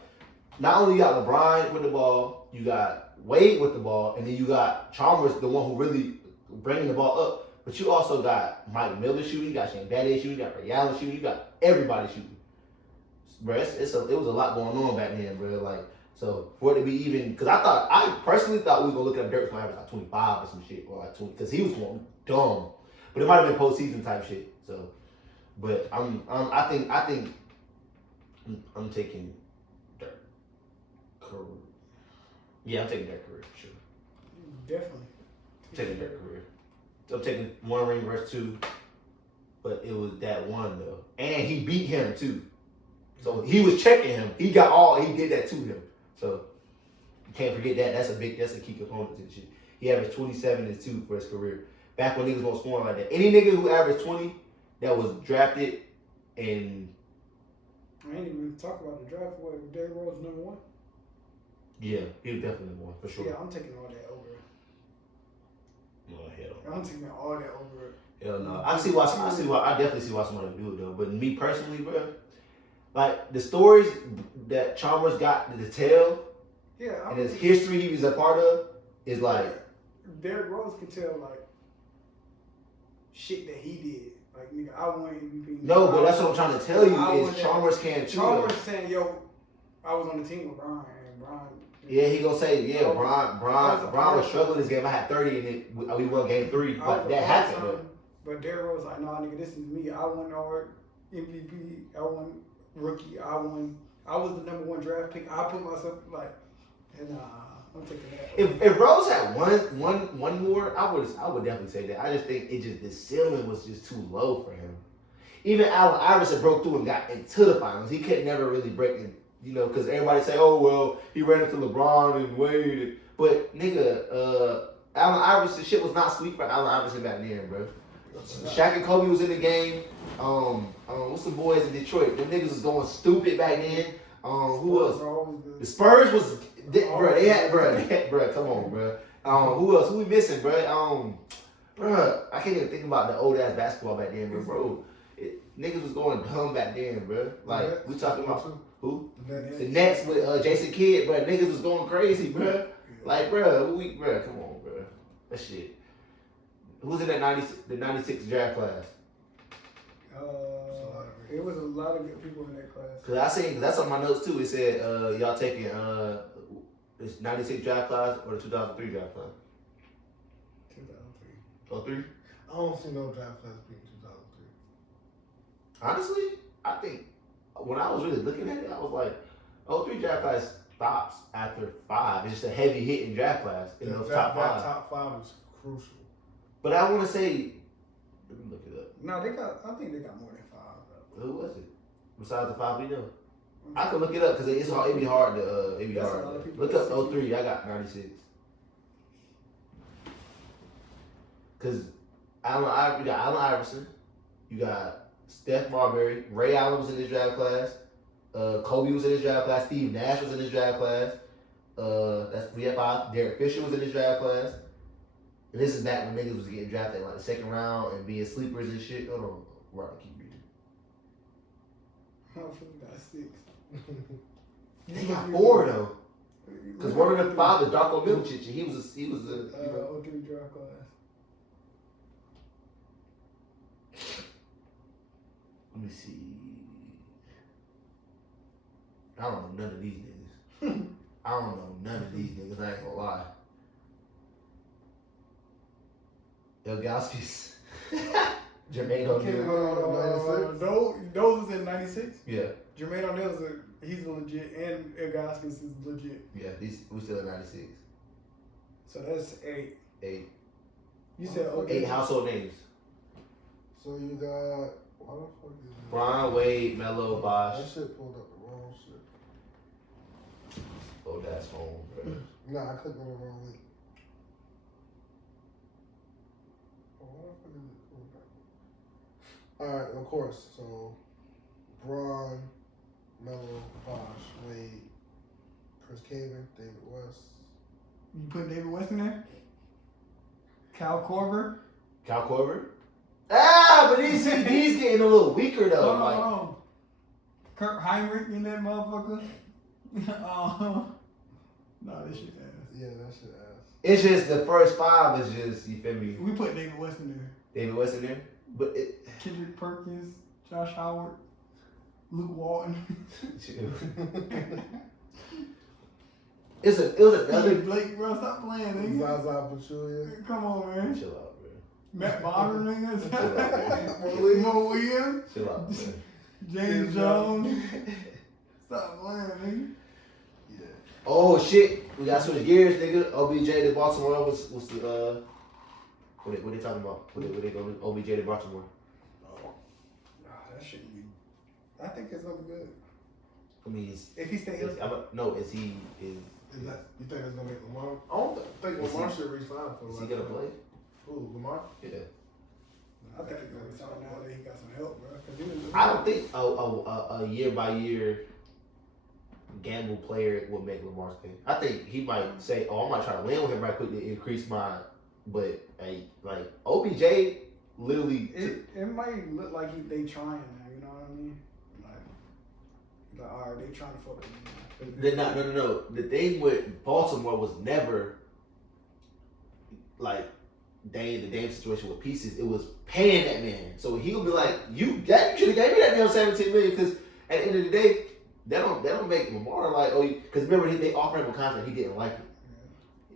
Not only you got LeBron with the ball, you got Wade with the ball, and then you got Chalmers, the one who really bringing the ball up. But you also got Mike Miller shooting, you got Shane Battier shooting, you got Ray Allen shooting, you got everybody shooting. Bro, it was a lot going on back then, bro. Like, so for it to be even, because I personally thought we were gonna look at Dirk's average like 25 or some shit, or like 20, because he was going dumb. But it might have been postseason type shit. So, but I think I'm taking Dirk career. Yeah, I'm taking Dirk career for sure. Definitely. I'm taking Dirk career. I'm taking 1 ring versus 2, but it was that 1 though, and he beat him too. So he was checking him. He did that to him. So you can't forget that. That's a key component to the shit. He averaged 27-2 for his career. Back when niggas weren't scoring like that. Any nigga who averaged 20 that was drafted and I ain't even talk about the draft. What, Derrick Rose number 1? yeah, he was definitely one for sure. Yeah, I'm taking all that over. No, hell no. I'm taking all that over. Hell no. I definitely see why somebody would do it though. But me personally, bro, like the stories that Chalmers got to tell, and his history he was a part of, is like Derrick Rose can tell like shit that he did. Like nigga, I won MVP. No, but that's what I'm trying to tell you is Chalmers can't too. Chalmers saying, yo, I was on the team with Brian. Yeah, he gonna say, yeah, Brian was struggling this game. I had 30 and we won game 3, but that happened though. But Derrick Rose like, nah, nigga, this is me. I won our MVP. I won rookie. I was the number 1 draft pick. I put myself like, and I'm taking that. If Rose had one more, I would definitely say that. I just think the ceiling was just too low for him. Even Allen Iverson broke through and got into the finals. He could never really break in. You know, because everybody say, oh, well, he ran into LeBron and Wade. But, nigga, Allen Iverson, shit was not sweet for Allen Iverson back then, bro. Shaq and Kobe was in the game. What's the boys in Detroit? Them niggas was going stupid back then. Who else? The Spurs was, bro, come on, bro. Who else? Who we missing, bro? I can't even think about the old-ass basketball back then, bro. Niggas was going dumb back then, bro. Like, we talking about... Who? The Nets with Jason Kidd, bro. Niggas was going crazy, bro. Like, bro, come on, bro. That shit. Who's in that 96 draft class? It was a lot of good people in that class. Cause I seen that's on my notes too. It said y'all taking this 96 draft class or the 2003 draft class. 2003. 03? I don't see no draft class being 2003. Honestly, I think when I was really looking at it, I was like, 03 draft class stops after 5. It's just a heavy hitting draft class in those top 5. That top 5 is crucial. But I want to say, let me look it up. No, I think they got more than 5. Though. Who was it? Besides the 5 we know. I can look it up because it's hard. It'd be hard to. It'd be That's hard. a lot of people Look that up 03. I got 96. Because you got Allen Iverson. You got Steph Marbury. Ray Allen was in this draft class. Kobe was in this draft class. Steve Nash was in this draft class. We have 5. Derek Fisher was in this draft class. And this is back when niggas was getting drafted in like the second round and being sleepers and shit. Hold on. Right, keep reading. Motherfucker got 6. They got 4 though. Because one of the 5 is Darko Milicic, and he was a 03 draft class. Let me see. I don't know none of these niggas. I don't know none of these niggas. I ain't gonna lie. Ilgauskas. Jermaine O'Neal. Those was in 96? Yeah. Jermaine O'Neal's he's legit, and Ilgauskas is legit. Yeah, we still at 96. So that's 8. 8. You said 8 household names. So you got, why the fuck is it? Bron, Wade, Melo, Bosh. That shit pulled up the wrong shit. Oh, that's home, bro. Nah, I clicked on the wrong link. Oh, why the fuck is it? Alright, of course. So, Braun, Melo, Bosh, Wade, Chris Kaven, David West. You put David West in there? Cal Korver? Cal Korver? Ah, but he's getting a little weaker though. Hold on. Kurt Heinrich in that motherfucker? No, this shit ass. Yeah, that shit ass. It's just the first 5 is just, you feel me? We put David West in there. David West in there? But Kendrick Perkins, Josh Howard, Luke Walton. it was another. Blake, bro, stop playing, nigga. Zaza Pachulia. Come on, man. Chill out, bro. Matt Bonner, nigga. Chill out, Mo Williams. Chill out, man. James Jones. Stop playing, nigga. Yeah. Oh shit, we got to switch gears, nigga. OBJ to Baltimore. What's the what they talking about? What they going to OBJ to Baltimore? Oh, that shouldn't be. I think it's gonna be good. I mean, if he stays healthy. is he? You think it's gonna make Lamar? I don't think Lamar should resign for. Is he gonna play? Who, Lamar? Yeah. I think he's gonna resign now that he got some help, bro. I don't think a year by year gamble player will make Lamar stay. I think he might say, "Oh, I might try to win with him right quick to increase my." But like OBJ, literally, it might look like they trying now. You know what I mean? Like all right, they trying to fuck with me. they're not. No. The thing with Baltimore was never like the Dame situation with pieces. It was paying that man, so he'll be like, "You should have gave me that damn $17 million." Because at the end of the day, they don't make Lamar like because remember they offered him a contract, he didn't like it.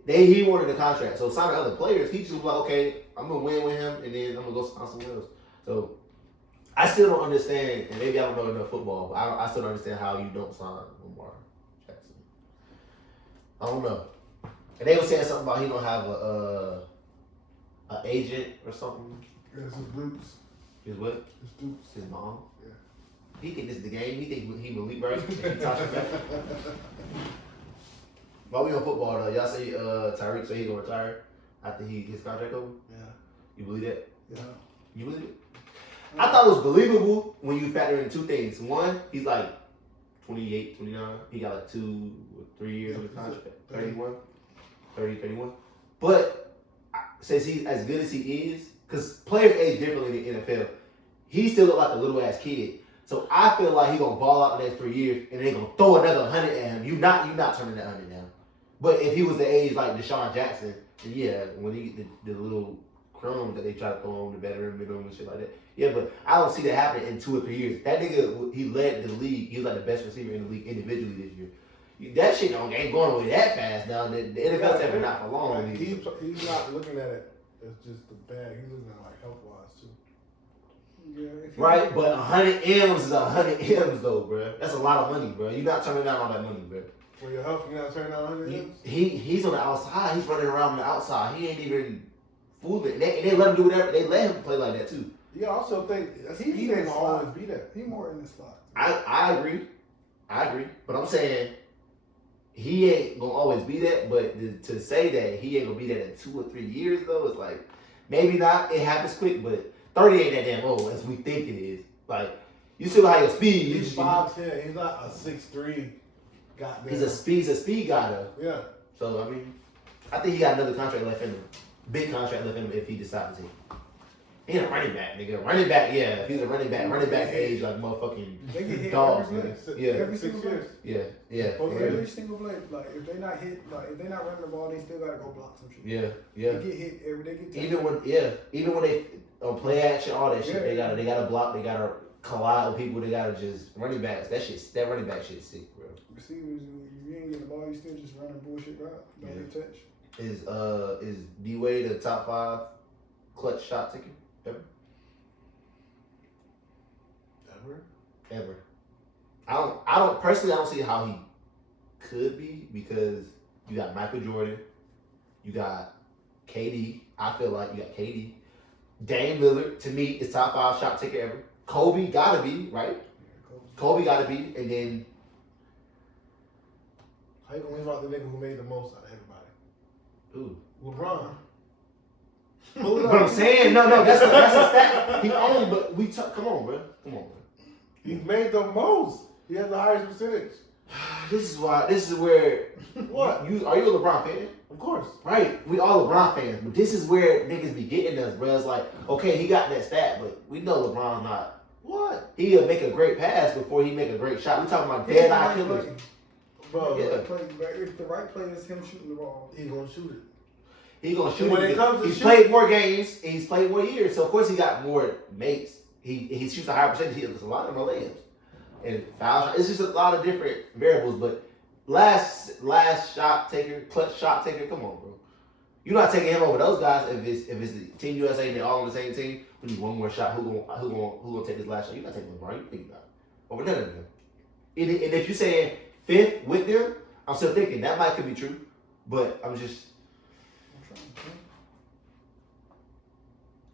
He wanted a contract, so signing other players, he just was like, okay, I'm gonna win with him, and then I'm gonna go sign someone else. So I still don't understand, and maybe I don't know enough football, but I still don't understand how you don't sign Lamar Jackson. I don't know. And they were saying something about he don't have a agent or something. Yeah, it's his Dukes. His what? His Dukes. His mom. Yeah. He think this is the game. He think he Malik right? He Tasha back. While we on football though, y'all say Tyreek say he gonna retire after his contract over? Yeah. You believe that? Yeah. You believe it? I thought it was believable when you factor in 2 things. One, he's like 28, 29. He got like 2 or 3 years on the contract. 31. But since he's as good as he is, because players age differently in the NFL, he still look like a little ass kid. So I feel like he's gonna ball out the next 3 years and they're gonna throw another 100 at him. You not turning that 100 down. But if he was the age like Deshaun Jackson, then yeah, when he get the little crumbs that they try to throw on the veteran middle and shit like that. Yeah, but I don't see that happening in 2 or 3 years. That nigga, he led the league. He was like the best receiver in the league individually this year. That shit ain't going away that fast now. The NFL's never not for long. Like, he's not looking at it as just the bag. He's looking at it like health wise too. Yeah, Right, but 100 M's is 100 M's though, bro. That's a lot of money, bro. You're not turning down all that money, bro. For your health, you're not turning down 100 M's? He's on the outside. He's running around on the outside. He ain't even fooling. And they let him do whatever. They let him play like that too. You also think he ain't gonna always be that. He more in the slot. I agree. But I'm saying he ain't gonna always be that. But to say that he ain't gonna be that in 2 or 3 years though, it's like maybe not. It happens quick, but 30 ain't that damn old as we think it is. Like you still have your speed. He's 5'10". He's not a 6'3". Goddamn. He's a speed guy though. Yeah. So I mean, I think he got another contract left in him. Big contract left in him if he decides to. He ain't a running back, nigga. Running back, yeah. If he's a running back age like motherfucking dogs, nigga. Yeah. Every single play. Yeah. Every single play. Like if they not hit, like if they not running the ball, they still gotta go block some shit. Yeah. They get hit they get even when they play action, all that shit, they gotta block, they gotta collide with people, they gotta just running backs. That running back shit's sick, bro. Receivers, if you ain't getting the ball, you still just running bullshit route. Don't get touch. Is D-Wade the top 5 clutch shot taker ever? I don't personally. I don't see how he could be because you got Michael Jordan, you got KD. I feel like you got KD. Dame Lillard to me is top 5 shot taker ever. Kobe gotta be right. Kobe gotta be, and then how you gonna leave out the nigga who made the most out of everybody? Ooh. LeBron. But I'm saying, no, that's a stat. He only, but come on, bro. He's made the most. He has the highest percentage. This is where What? Are you a LeBron fan? Of course. Right. We all LeBron fans, but this is where niggas be getting us, bro. It's like, okay, he got that stat, but we know LeBron's not. What? He'll make a great pass before he make a great shot. We talking about dead eye killers. Bro, if the right play is him shooting the ball, he's gonna shoot it. He's gonna shoot when it. It comes to he's played more games and he's played more years, so of course he got more mates. He shoots a higher percentage. He has a lot of them layups and foul shot. It's just a lot of different variables. But last shot taker, clutch shot taker. Come on, bro. You're not taking him over those guys if it's the Team USA and they're all on the same team. We need one more shot. Who gonna take this last shot? You're not taking LeBron. You think about it. Over none of them. And if you're saying 5th with them, I'm still thinking that could be true. But I'm just.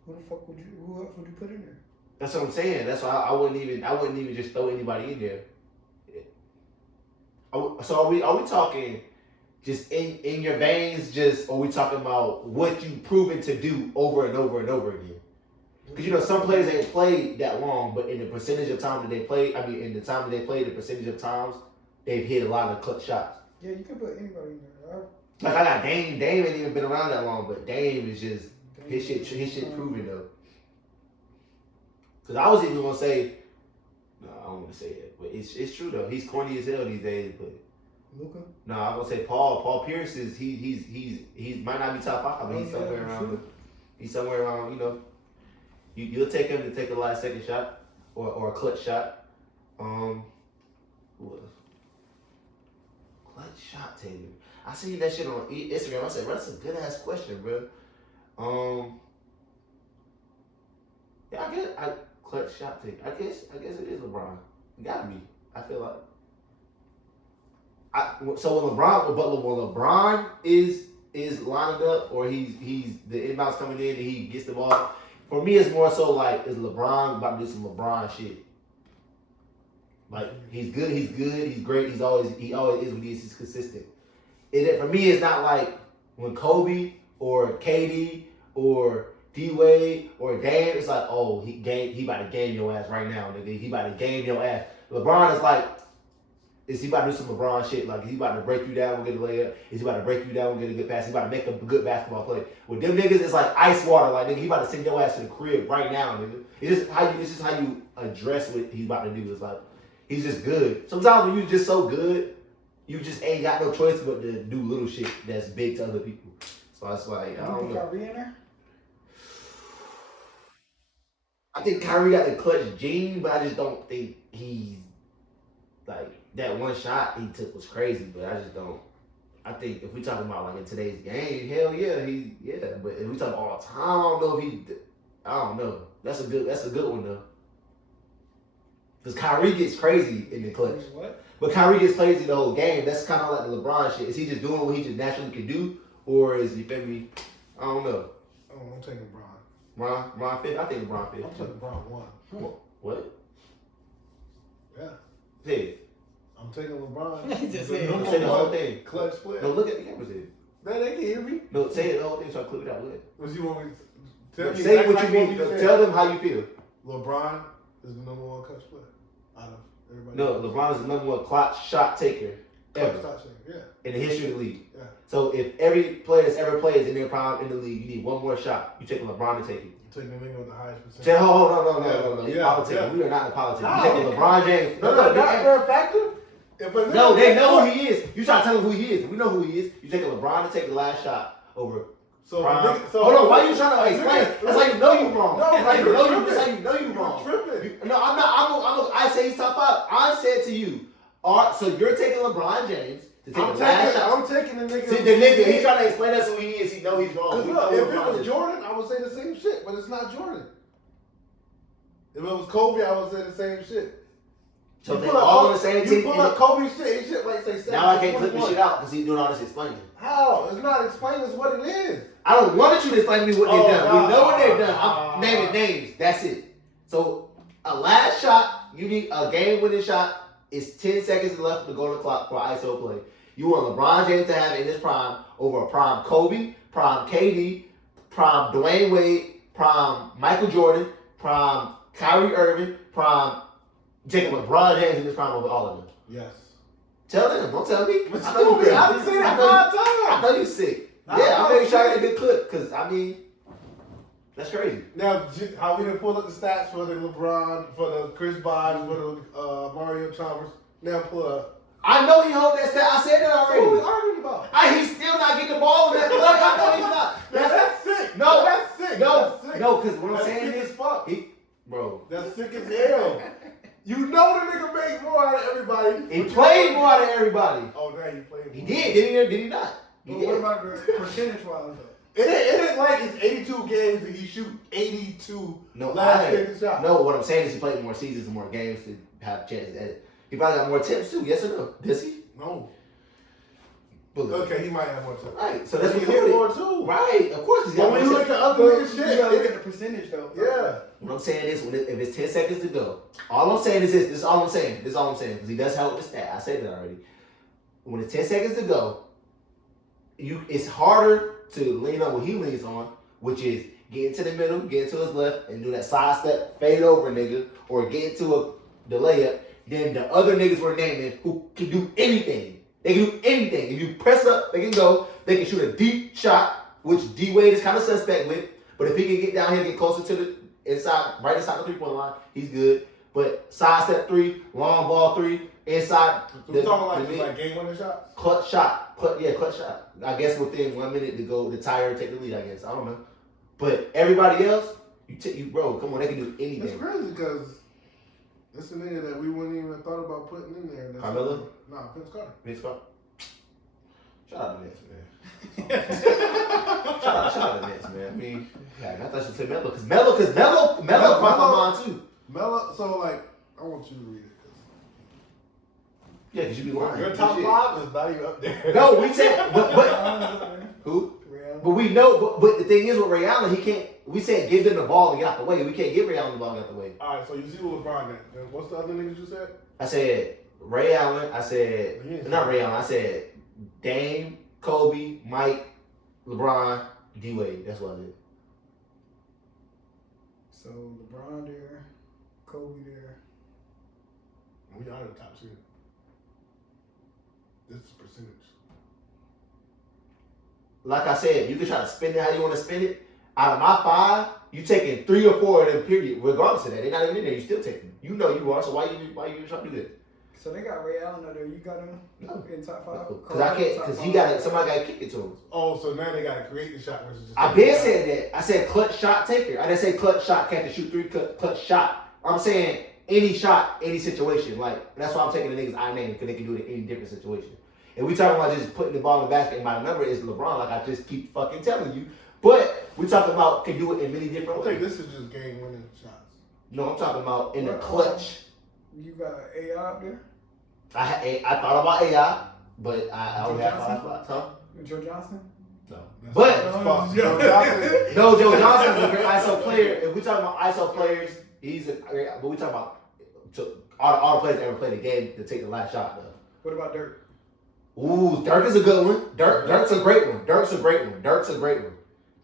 who else would you put in there? That's what I'm saying. That's why I wouldn't even just throw anybody in there. So are we talking just in your veins? Just are we talking about what you proven to do over and over and over again? Because some players ain't played that long, but in the percentage of time that they play, in the time that they play, the percentage of times they've hit a lot of clutch shots. Yeah, you can put anybody in there. Like I got Dame. Dame ain't even been around that long, but Dame is just his shit proven though. Because I was even gonna say, no, I don't want to say it, but it's true though. He's corny as hell these days, but Luka. no, I'm gonna say Paul Pierce is he might not be top 5, but he's somewhere around. He's somewhere around. You'll take him to take a last second shot or a clutch shot. Who else? Clutch shot taker. I seen that shit on Instagram. I said, bro, that's a good ass question, bro. Yeah, clutch shot taker. I guess it is LeBron. It gotta be. I feel like. So when LeBron is lining up or he's the inbounds coming in and he gets the ball. For me, it's more so like is LeBron about to do some LeBron shit. Like he's good, he's great, he always is what he is. He's consistent. For me, it's not like when Kobe or KD or D-Wade or Dame, it's like, oh, he about to game your ass right now, nigga. He about to game your ass. LeBron is like, is he about to do some LeBron shit? Like, is he about to break you down and get a layup? Is he about to break you down and get a good pass? He about to make a good basketball play. With them niggas, it's like ice water. Like, nigga, he about to send your ass to the crib right now, nigga. It's just how you address what he's about to do. It's like, he's just good. Sometimes when you're just so good, you just ain't got no choice but to do little shit that's big to other people. So it's like, I don't know. Kyrie in there? I think Kyrie got the clutch gene, but I just don't think he's like that one shot he took was crazy. But I just don't. I think if we talking about like in today's game, hell yeah, But if we talking all time, I don't know if he. I don't know. That's a good one though. Because Kyrie gets crazy in the clutch. What? But Kyrie gets crazy the whole game. That's kind of like the LeBron shit. Is he just doing what he just naturally can do, or is he? Feel me? I don't know. Oh, I'm taking Bron. Ron fifth. I think LeBron I'm fifth. taking Bron 1. What? Yeah. Hey, I'm taking LeBron. He just The said- number say the whole one thing. Clutch player. No, look at the cameras here. Man, they can hear me. No, say it the whole thing so I clip it out. Look. What you want me to tell me? Say exactly what you like mean. to say? Tell them how you feel. LeBron is the number 1 clutch player out of everybody. No, LeBron is the number 1 clutch shot taker clutch ever shot shaker. Yeah. in the history of the league. Yeah. So if every player that's ever played in their prime in the league, you need one more shot. You take LeBron to take it. I'm taking the nigga with the highest percentage. Say, oh, no. Yeah, Politics. yeah. We are not in politics. No. You taking LeBron James. No, not for a factor. If a No, nigga they take know one- who he is. You try to tell them who he is. We know who he is. You taking LeBron to take the last shot over So, prime. nigga, so Hold on, why you trying to explain? Nigga, That's how you know you wrong. No, That's how you you're know tripping. That's how you know you wrong. tripping. No, I'm not. I say he's top 5. I said to you, so you're taking LeBron James to take the last shot. I'm taking the nigga. See, the nigga, he's trying to explain us who he is. He know he's wrong. Because We look, know if it LeBron was is. Jordan, I would say the same shit, but it's not Jordan. If it was Kobe, I would say the same shit. So You they're pull up all Kobe- on the same You team. pull up Kobe's shit, his shit like say Now I can't 7, clip the 21. shit out because he's doing all this explaining. How? It's not explaining, it's what it is. I don't want you to explain to me what they've Oh, done. nah, We know what they've done. nah. I'm naming names. That's it. So a last shot, you need a game-winning shot. It's 10 seconds left to go to the clock for ISO play. You want LeBron James to have it in his prime over a prime Kobe, prime KD, prime Dwayne Wade, prime Michael Jordan, prime Kyrie Irving, prime taking LeBron James in his prime over all of them. Yes. Tell them. Don't tell me. But I know you Kobe, crazy. I done seen I that know you- 5 I times. know you sick. I Yeah, I'm know making sure I sick. get a good clip because I mean, that's crazy. Now, how we done pull up the stats for the LeBron, for the Chris Bosh, for the Mario Chalmers. Now pull up. I know he hold that stat. I said that What are we already. arguing about? He's still not getting the ball in that play. I know he's not. Now, that's sick. No. That's sick. No, That's sick. no, because what I'm That's saying sick is, as fuck. bro, That's sick as hell. You know the nigga made more out of everybody. he but you played know- more out of everybody. Oh, now you played more. He did he not? He But did. what about the percentage-wise, though? It ain't like it's 82 games and he shoot 82 No, last 50 shots. No, what I'm saying is he played more seasons and more games to have a chance at it. He probably got more attempts too. Yes or no? Does he? No. But look, Okay, he might have more time. right. So that's He what hit he more did. too. Right. Of course he's But got when more you attempts. look at other But niggas' you shit, gotta look it- at the percentage, though. yeah. What I'm saying is, if it's 10 seconds to go, all I'm saying is this. This is all I'm saying. This is all I'm saying because he does help the stat. I said that already. When it's 10 seconds to go, it's harder to lean on what he leans on, which is get into the middle, get to his left, and do that side step, fade over, nigga, or get into the layup. Then the other niggas we're naming who can do anything. They can do anything. If you press up, they can go. They can shoot a deep shot, which D Wade is kind of suspect with. But if he can get down here, get closer to the inside, right inside the 3-point line, he's good. But side step 3, long ball 3, inside. So we're talking like game winning shots? Clutch shot. Clutch shot. I guess within 1 minute to go, the tire take the lead, I guess. I don't know. But everybody else, you bro, come on, they can do It's anything. crazy because it's a nigga that we wouldn't even thought about putting in there. Carmelo? Nah, Vince Carter. Vince Carter. Shout out to Nets, man. shout out to Nets, man. I mean, yeah, I thought you said Melo, because Melo crossed my mind too. Melo, so like, I want you to read it. Yeah, because you be lying. Your top Shit. 5 is not even up there. No, we said, but who? But we know, but the thing is with Ray Allen, he can't. We said give them the ball and get out the way. We can't give Ray Allen the ball and get out the way. All right, so you see what LeBron got. Then what's the other niggas you said? I said Ray Allen. I said not Ray Allen. I said Dame, Kobe, Mike, LeBron, D Wade. That's what I did. So LeBron there, Kobe there. We are the top 2. This is percentage. Like I said, you can try to spin it how you want to spin it. Out of my 5, you taking 3 or 4 of them. Period. Regardless of that, they're not even in there. You still taking them. You know you are. So why you trying to do that? So they got Ray Allen out there. You got him in top 5? Because I can't. Because somebody got to kick it to him. Oh, so now they got to create the shot versus just. I been said that. I said clutch shot taker. I didn't say clutch shot catch and shoot 3. Clutch shot. I'm saying any shot, any situation. Like that's why I'm taking the niggas I name because they can do it in any different situation. And we talking about just putting the ball in the basket and my number is LeBron. Like I just keep fucking telling you. But we talking about can do it in many different ways. I think this is just game winning shots. No, I'm talking about in the clutch. You got AI up there? I thought about AI, but I only have 5 spots, huh? Joe Johnson? No. But Joe Johnson is a great ISO player. If we talking about ISO players, he's a great. But we talking about all the players that ever played the game to take the last shot, though. What about Dirk? Ooh, Dirk is a good one. Dirk's a great one. Dirk's a great one. Dirk's a great one.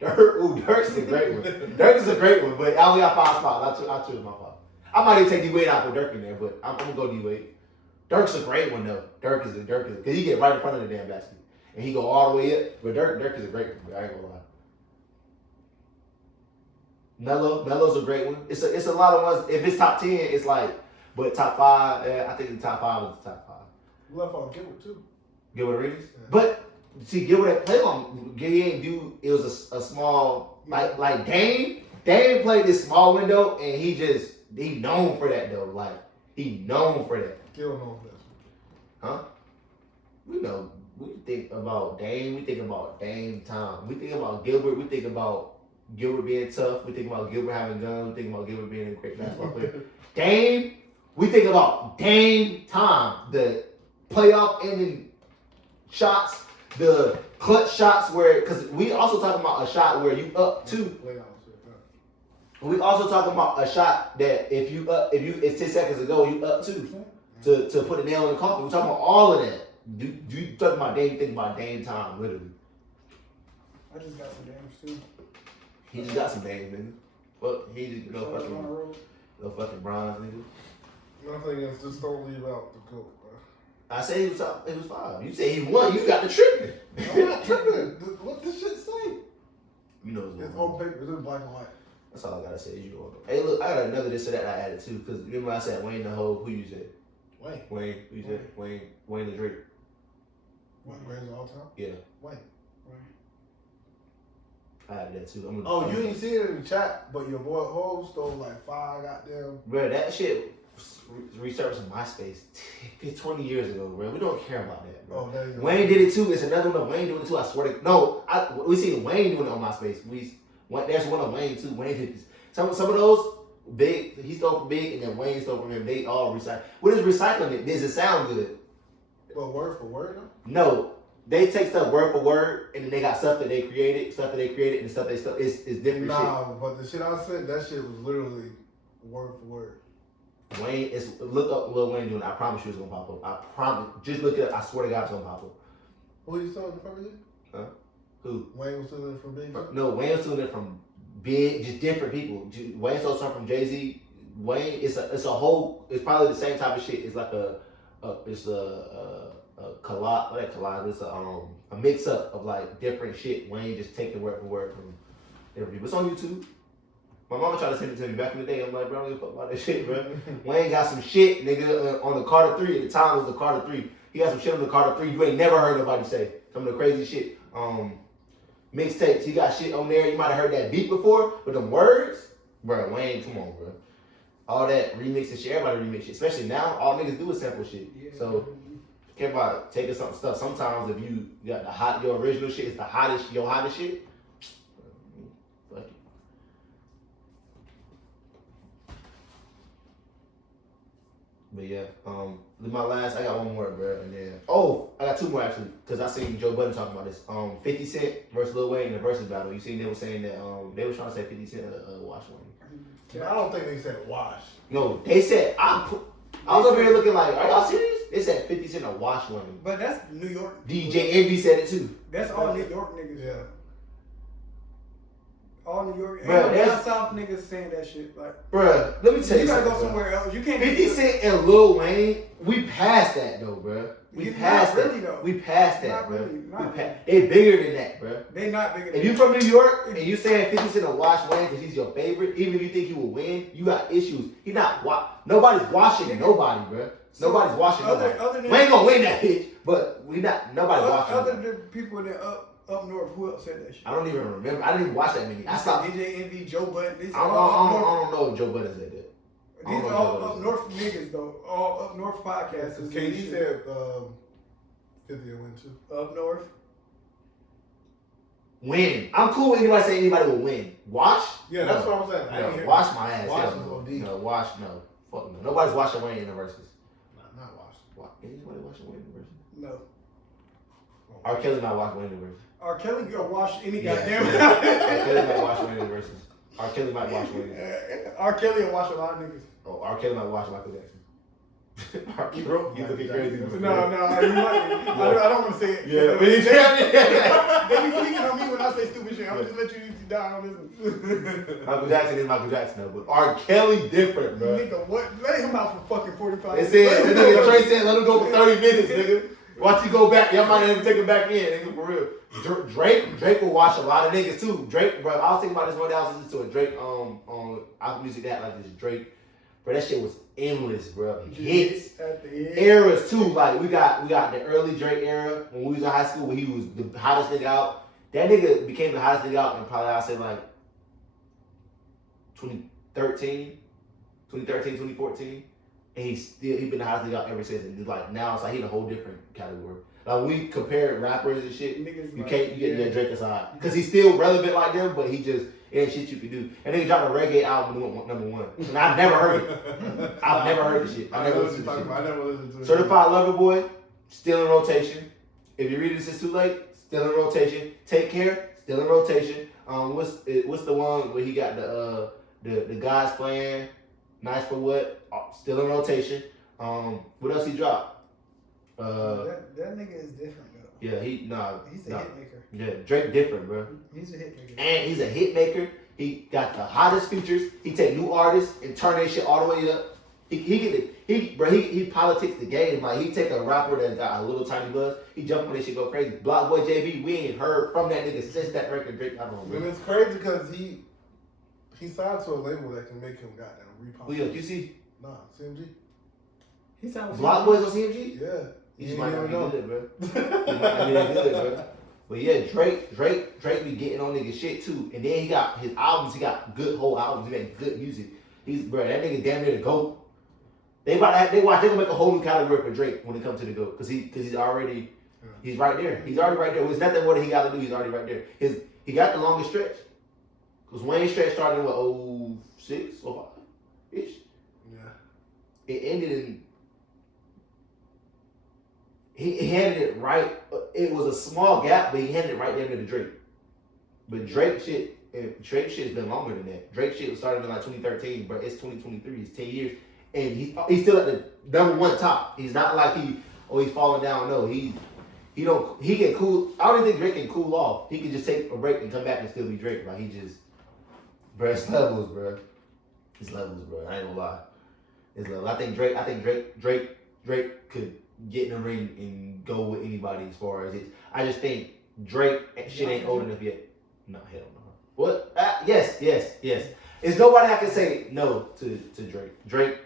Dirk's a great one. Dirk is a great one, but I only got 5 spots. I'll choose my 5. I might even take D-Wade out for Dirk in there, but I'm gonna go D-Wade. Dirk's a great one though. Dirk is because he get right in front of the damn basket and he go all the way up. But Dirk is a great one. Bro. I ain't gonna lie. Melo's a great one. It's a lot of ones. If it's top 10, it's like, but top 5. I think the top 5 is the top 5. Left on Gilbert too. Gilbert Arenas, but see Gilbert that played on. He ain't do. It was a small like Dame. Dame played this small window and he known for that though. Like he known for that. Still know this. Huh? We think about Dame, we think about Dame time. We think about Gilbert, we think about Gilbert being tough, we think about Gilbert having guns, we think about Gilbert being a great basketball player. Dame, we think about Dame time. The playoff ending shots, the clutch shots because we also talking about a shot where you up 2. We also talking about a shot that if it's 10 seconds ago, you up 2. To put a nail in the coffin. We're talking about all of that. You talking about Dame, think about Dame time, literally. I just got some Dames too. He just got some Dame, nigga. Well, he just no fucking bronze, nigga. Nothing else, just don't leave out the GOAT, bro. I said he was 5. You say he won, you got the tripping. I'm not tripping. What this shit say? You know it's on paper, it's in black and white. That's all I gotta say. You know. Hey, look, I got another this or that I added too. Because remember I said Wayne the Hoe. Who you said? Wayne. Who you said? Wayne the Drake. What, greatest of all time? Yeah. Wayne. I added that too. You didn't see it in the chat, but your boy Ho stole like 5 goddamn. Bro, that shit resurfaced on MySpace 20 years ago, bro. We don't care about that, bro. Oh, there you go. Wayne did it too. It's another one of Wayne doing it too. I swear to no. We seen Wayne doing it on MySpace. There's one of Wayne too. Wayne did this. Some of those big. He stole from Big, and then Wayne stole from him. They all recycle. What is recycling it? Does it sound good? But word for word, though? No. They take stuff word for word, and then they got stuff that they created, and stuff they stole. It's different shit. Nah, but the shit I said, that shit was literally word for word. Wayne, look up Lil Wayne doing it. I promise you it's gonna pop up. I promise. Just look it up. I swear to God it's gonna pop up. Who you stealing it from again? Huh? Who? Wayne was stealing it from Big? No, Wayne was stealing it from Big, just different people. Wayne stole something from Jay-Z. Wayne, it's probably the same type of shit. It's like a collage. What that collage? It's a mix up of like different shit. Wayne just taking word for word from different people. It's on YouTube. My mama tried to send it to me back in the day. I'm like, bro, I don't give a fuck about that shit, bro. Wayne got some shit, nigga, on the Carter 3. At the time, it was the Carter 3. He got some shit on the Carter 3 you ain't never heard nobody say. Some of the crazy shit. Mixtapes. He got shit on there. You might have heard that beat before, but them words, bro, Wayne, come on, bro. All that remixing shit, everybody remix shit. Especially now, all niggas do is sample shit. Yeah. So, care about taking some stuff. Sometimes if you got your original shit is your hottest shit. Fuck it. But yeah, I got one more, bro, and then I got 2 more actually, cause I seen Joe Budden talking about this. 50 Cent versus Lil Wayne in the versus battle. You seen they were saying that they were trying to say 50 Cent wash Wayne. Yeah, I don't think they said wash. No, they said I was over here looking like, are y'all serious? They said 50 Cent a wash Wayne. But that's New York. DJ Envy said it too. That's all New York niggas. Yeah. All New York. Bruh, and down south niggas saying that shit. Like, bruh, let me tell you something. You gotta go somewhere else. You can't. 50 Cent and Lil Wayne, we passed that though, bruh. We passed that. Really, we passed that, bro. They bigger than that, bro. They not bigger. If you from New York and you saying 50 Cent will wash Wayne because he's your favorite, even if you think he will win, you got issues. He not nobody's washing nobody, bro. Nobody's watching nobody. Other than, We ain't gonna win that bitch, but nobody's watching. Other than people that up north, who else said that shit? I don't even remember. I didn't even watch that many. I stopped. DJ Envy, Joe Budden. I don't know if Joe Budden said that. These are all up north niggas though. All up north podcasters. KD said 50 will win too. Up north. Win. I'm cool with anybody saying anybody will win. Watch? Yeah, that's what I'm saying. I didn't hear watch my ass. Watch no, watch no. Fuck no. Nobody's watching Wayne University. Not watch. Anybody watching Wayne University? No. R. Kelly might watch Wayne University. R. Kelly gonna watch any goddamn. R. Kelly might watch Wayne University. R. Kelly might watch Wayne University. R. Kelly will watch a lot of niggas. Oh, R. Kelly might watch Michael Jackson. You looking crazy. No, you might. I don't want to say it. Yeah, they be speaking on me when I say stupid shit. I'm just let you die on this one. Michael Jackson is Michael Jackson, though, but R. Kelly different, bro. Nigga, what? Let him out for fucking 45 They minutes. said, Trae said, let him go for 30 minutes, nigga. Watch you go back. Y'all might even take him back in, nigga, for real. Drake will watch a lot of niggas too. Drake, bro, I was thinking about this one day. I was listening to a Drake on Apple Music that like this Drake. Bro, that shit was endless, bro. Hits, eras too. Like we got the early Drake era when we was in high school when he was the hottest nigga out. That nigga became the hottest nigga out in probably I say like 2013, 2014. And he been the hottest nigga out ever since. And like now it's like he in a whole different category. Like when we compare rappers and shit, you get Drake aside. Because he's still relevant like them, but he just it ain't shit you can do. And then he dropped a reggae album and went number one. And I've never heard it. I've never heard the shit. I never listened to it. Certified Lover Boy, still in rotation. If you read this, it's too late. Still in rotation. Take Care, still in rotation. What's the one where he got the guys playing? Nice for What? Still in rotation. What else he dropped? That nigga is different though. Yeah, he's a hit maker. Yeah, Drake different, bro. He's a hit maker. And he's a hit maker. He got the hottest features. He take new artists and turn that shit all the way up. He politics the game. Like he take a rapper that got a little tiny buzz. He jump on that shit, go crazy. Block Boy JB, we ain't heard from that nigga since that record. Drake, I don't know. And it's crazy because he signed to a label that can make him goddamn repop. Who you see? Nah, CMG. He sounds Block Boys on CMG? Yeah. You just might not be good, bro. You might not be that good, bro. But yeah, Drake be getting on nigga shit too. And then he got his albums, he got good whole albums, he made good music. Bro, that nigga damn near the GOAT. They gonna make a whole new category for Drake when it comes to the GOAT. Cause he's already he's right there. He's already right there. There's nothing more that he gotta do, he's already right there. He got the longest stretch. Cause Wayne's stretch started in what, 06, 05-ish? Yeah. It ended in He handed it right. It was a small gap, but he handed it right there to Drake. But Drake shit has been longer than that. Drake shit started in like 2013, but it's 2023. It's 10 years, and he's still at the number one top. He's not like he's falling down. No, he can cool. I don't even think Drake can cool off. He can just take a break and come back and still be Drake. Like he just, bro, it's levels, bro. It's levels, bro. I ain't gonna lie. It's levels. I think Drake could get in the ring and go with anybody as far as it. I just think Drake shit ain't old enough yet. No, hell no. What? Yes. There's nobody I can say no to Drake. Drake,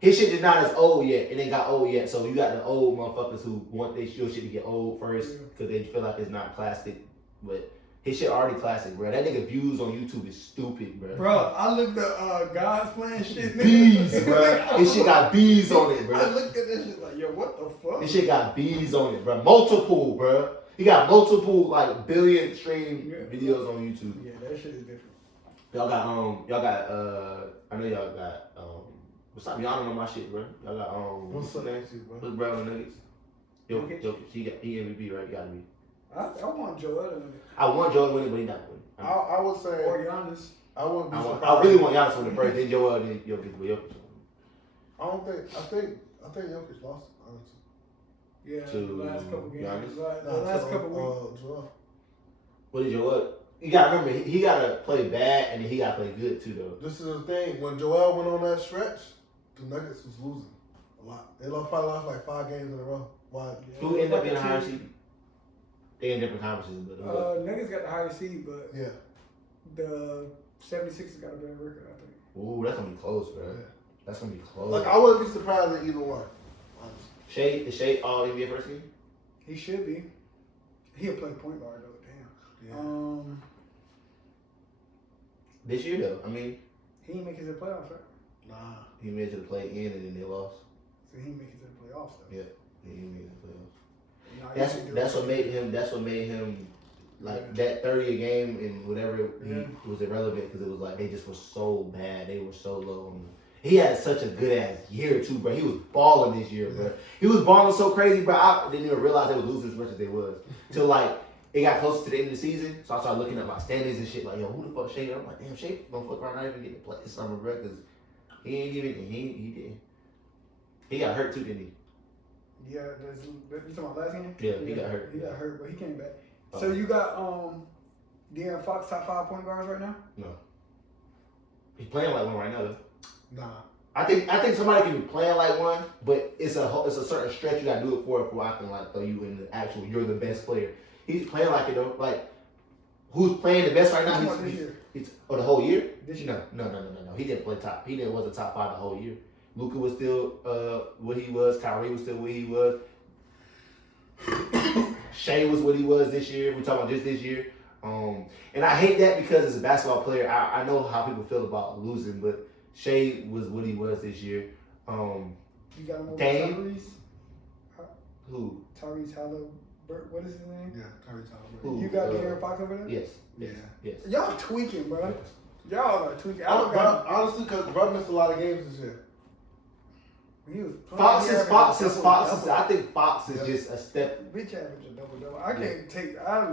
his shit is not as old yet. It ain't got old yet. So you got the old motherfuckers who want their shit to get old first because they feel like it's not classic. But his shit already classic, bro. That nigga views on YouTube is stupid, bro. Bro, I looked at guys playing shit, nigga. Bees, bro. His shit got bees on it, bro. I looked at this shit like, yo, what the fuck? His shit got bees on it, bro. Multiple, bro. He got multiple like billion stream videos on YouTube. Yeah, that shit is different. Y'all got I know y'all got what's up? Y'all don't know my shit, bro. Y'all got what's the name shit, bro? What's Brown Nuggets? Jokic. He MVP, right? You gotta be. I want Joel to win it. I want Joel to win it, but he not winning. I would say or Giannis. I wouldn't be surprised. I really want Giannis to win it first, then Joel, then Jokic, but Jokic. I think Jokic lost, honestly. Yeah, to the last couple games. Giannis? The last couple weeks. Joel. What did Joel? You gotta remember, he gotta play bad and then he gotta play good too, though. This is the thing. When Joel went on that stretch, the Nuggets was losing a lot. They probably lost like 5 games in a row. Why? Who ended up being the higher seed? They in different conferences, but Nuggets got the highest seed, but yeah, the 76ers got a better record, I think. Ooh, that's gonna be close, bro. Yeah. That's gonna be close. Like I wouldn't be surprised at either one. Is Shea all NBA first team? He should be. He'll play point guard though. Damn. Yeah. This year though, I mean, He didn't make it to the playoffs, right? Nah. he made it to the play in and then they lost. So he didn't make it to the playoffs though. Yeah, he made it to the playoffs. Nah, That's what made him. That's what made him like that 30 a game and whatever. He was irrelevant because it was like they just were so bad. They were so low. He had such a good ass year too, bro. He was balling this year, bro. He was balling so crazy, bro. I didn't even realize they were losing as much as they was till like it got closer to the end of the season. So I started looking at my standings and shit. Like, yo, who the fuck Shea? I'm like, damn, Shea gonna fuck around not even getting to play this summer, bro. Because he ain't even. He didn't. He got hurt too, didn't he? Yeah, you talking about last game? Yeah, he got hurt. He got hurt, but he came back. So you got De'Aaron Fox top 5 point guards right now? No. He's playing like one right now though. Nah. I think somebody can be playing like one, but it's a certain stretch you gotta do it for I can like throw you in the actual you're the best player. He's playing like it though. Like who's playing the best right now? He's the whole year? This year? No. He didn't play top. He wasn't top 5 the whole year. Luka was still what he was. Kyrie was still what he was. Shea was what he was this year. We're talking about just this year. And I hate that because as a basketball player, I know how people feel about losing, but Shea was what he was this year. You got him over Dame? Tyrese? Who? Tyrese Halliburton. What is his name? Yeah, Tyrese Halliburton. Who? You got De'Aaron Fox over there? Yes. Yeah. Y'all tweaking, bro. Y'all are tweaking. Honestly, because bro missed a lot of games this year. He was Fox is. I think Fox is just a step. Bitch average a double. I can't take. I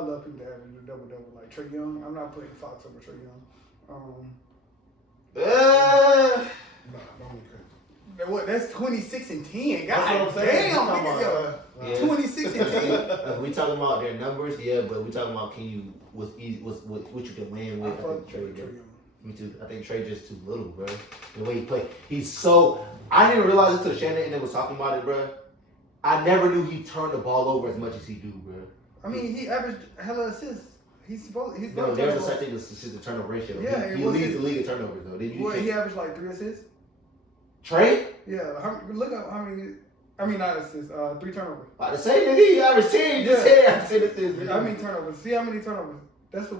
love people that average a double like Trae Young. I'm not putting Fox over Trae Young. Nah, don't be crazy. What? That's 26 and 10. That's God what I'm saying. damn, Talking nigga. 26 and 10. We talking about their numbers, yeah, but we talking about what you can win with. I think Trae. Me too. I think Trae just too little, bro. The way he played, he's so. I didn't realize it until Shannon and them was talking about it, bro. I never knew he turned the ball over as much as he do, bro. I mean, he averaged hella assists. He's no, there's a such thing as the turnover ratio. Yeah, he leads the league in turnovers though. He averaged like 3 assists. Trae? Yeah. Look up how many. I mean, not assists. 3 turnovers. The same nigga, he averaged 10. Just here, I said assists. I mean turnovers. See how many turnovers? That's a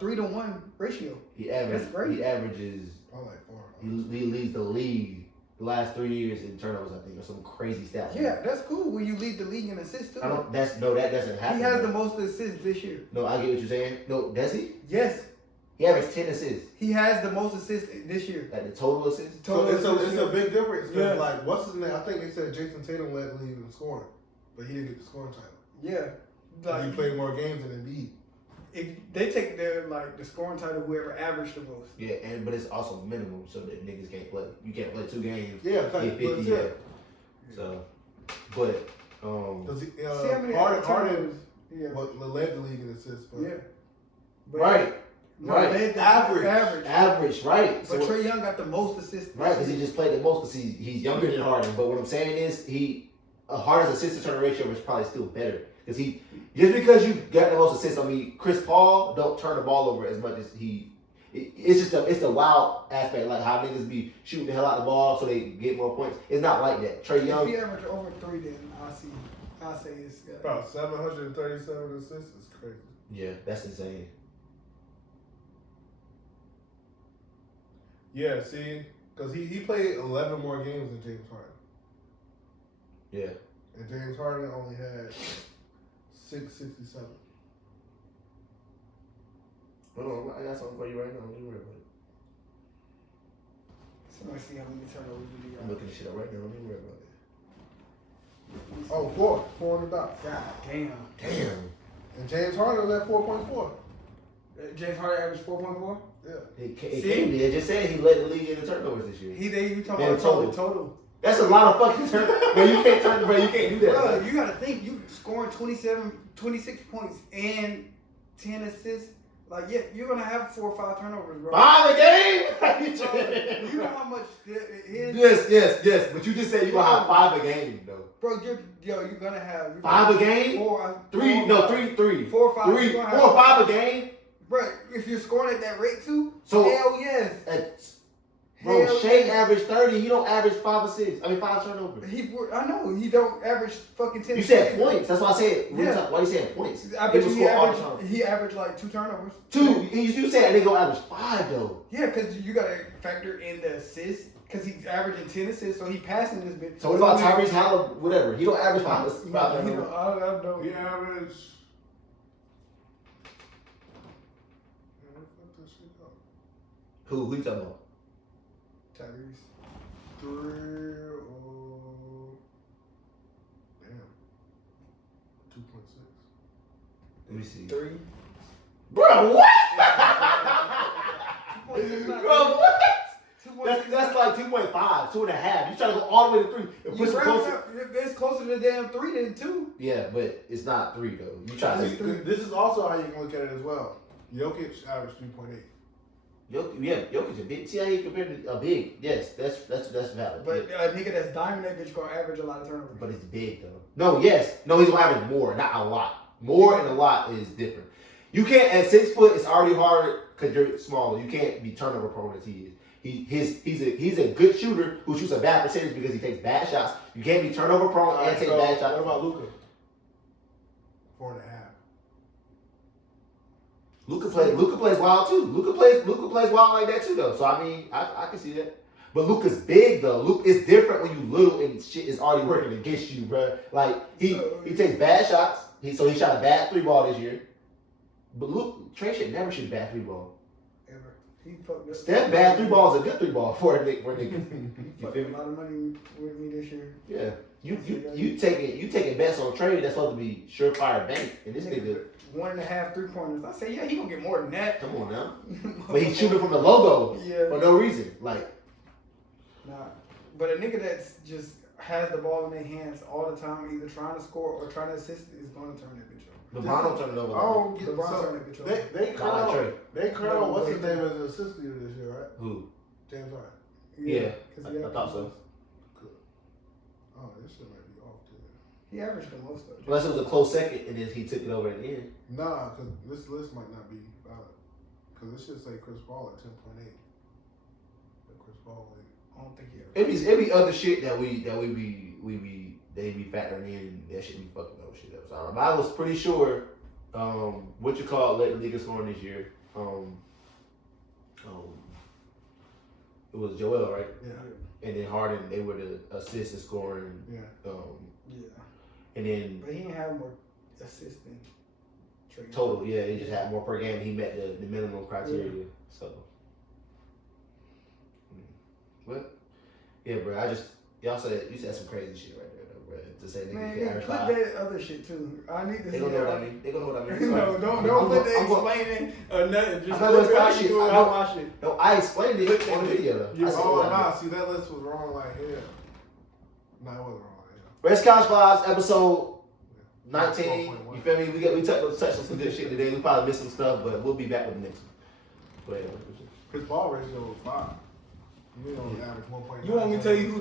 3-to-1 ratio. That's great. He averages. Probably like 4. He leads the league the last 3 years in turnovers, I think, or some crazy stat. Yeah, that's cool when you lead the league in assists too. That doesn't happen. He has the most assists this year. No, I get what you're saying. No, does he? Yes. He averaged 10 assists. He has the most assists this year. Like the total assists? So it's a big difference. Yeah. Like, what's his name? I think they said Jason Tatum led the league in scoring, but he didn't get the scoring title. Yeah. Like, he played more games than Embiid. If they take the scoring title, whoever averaged the most. Yeah, but it's also minimum, so that niggas can't play. You can't play 2 games. Yeah, get 50. Yeah. So, but Harden led the league in assists. But, yeah. But, right. Average, right. But Trae Young got the most assists. Right, because he just played the most because he's younger than Harden. But what I'm saying is Harden's assist to turn ratio is probably still better. Because just because you got the most assists, I mean, Chris Paul don't turn the ball over as much as it's the wild aspect, like how niggas be shooting the hell out the ball so they get more points. It's not like that. Trae Young. If he average over 3, then I'll say it's about 737 assists is crazy. Yeah, that's insane. Yeah, see, because he played 11 more games than James Harden. Yeah. And James Harden only had 667. Hold on, I got something for you right now. Don't worry about it. Somebody see how many turnovers we got. I'm looking this shit up right now. Don't worry about it. Oh, 4 on the dot. God damn. And James Harden was at 4.4. James Harden averaged 4.4? Yeah. It just said he led the league in the turnovers this year. You talking about total. That's a lot of fucking turnovers. But you can't do that. Bro, you gotta think, you scoring 26 points and 10 assists. Like, yeah, you're gonna have 4 or 5 turnovers, bro. 5 a game? You know how much it is? Yes. But you just said you're gonna have 5 a game, though. Bro, you're gonna have 5 a game? 3. 4 or 5. 3, 4 or 5 a game? Bro, if you're scoring at that rate too, so hell yes. Bro, Shea averaged 30. He don't average 5 assists. I mean, 5 turnovers. I know he don't average fucking 10. You said points. That's why I said. Yeah. Why you saying points? I bet you he averaged like 2 turnovers. 2. You said they gonna average 5 though. Yeah, because you gotta factor in the assists. Because he's averaging 10 assists, so he passing this bitch. So what about Tyrese Halliburton? Whatever. He don't average 5 assists. I don't. He averaged. Who you talking about? Tyrese. 3 damn. 2.6. Let me see. 3. Bro, what? 2.6. Bro, what? That's like 2.5, 2.5. You try to go all the way to 3 and push it closer. It's closer to damn 3 than 2. Yeah, but it's not 3 though. You try to. This is also how you can look at it as well. Jokic averaged 3.8. Jokic a big. See how he compared to a big. Yes, that's valid. But a nigga that's diamond that bitch gonna average a lot of turnovers. But it's big though. No, he's gonna average more, not a lot. More and a lot is different. You can't at 6 foot. It's already harder because you're smaller. You can't be turnover prone as he is. He's a good shooter who shoots a bad percentage because he takes bad shots. You can't be turnover prone and take bad shots. What about Luka? 4.5. Luka plays wild too. Luka plays wild like that too though. So I mean, I can see that. But Luka's big though. Luka is different when you little and shit is already working against you, bro. Like he takes bad shots. He shot a bad 3 ball this year. But Trae should never shoot a bad 3 ball. Steph bad 3 ball is a good 3 ball for a nigga. He fucked a lot of money with me this year. Yeah. You taking bets on Trae that's supposed to be surefire bank, and this nigga 1.5 3-pointers. I say, yeah, he gonna get more than that. Come on now. But he's shooting from the logo for no reason. Like, nah. But a nigga that's just has the ball in their hands all the time, either trying to score or trying to assist, is gonna turn that bitch over. LeBron don't turn it over. Oh, LeBron turn that bitch over. They curl. What's his name as an assist leader this year, right? Who? James Harden. Yeah, I thought so. Good. Oh, this shit might be off too. He averaged the most though. Unless it was a close second and then he took it over at the end. Nah, because this list might not be valid. Because it should say Chris Paul at 10.8. But Chris Paul, I don't think he ever. It be other shit that they be factoring in. That shit be fucking those shit up. So I was pretty sure what you call led the league in scoring this year. It was Joel, right? Yeah. And then Harden, they were the assist and scoring. Yeah. And then. But he didn't have more assists than Trae. Total, yeah. He just had more per game. He met the minimum criteria. Yeah. So. But yeah, bro. You said some crazy shit right there, though, bro. To say man, niggas put that other shit too. I need to see. They gonna know what I mean. They gonna know what I mean. No, don't put the explaining or nothing. Just look at shit. my shit. No, I explained it on the video though. See that list was wrong like hell. No, it wasn't wrong like hell. Rest Couch Vibes, episode 19. You feel me? We touched on some good shit today. We probably missed some stuff, but we'll be back with the next one. But his ball ratio was 5. You only average 1.9. You want me to tell you who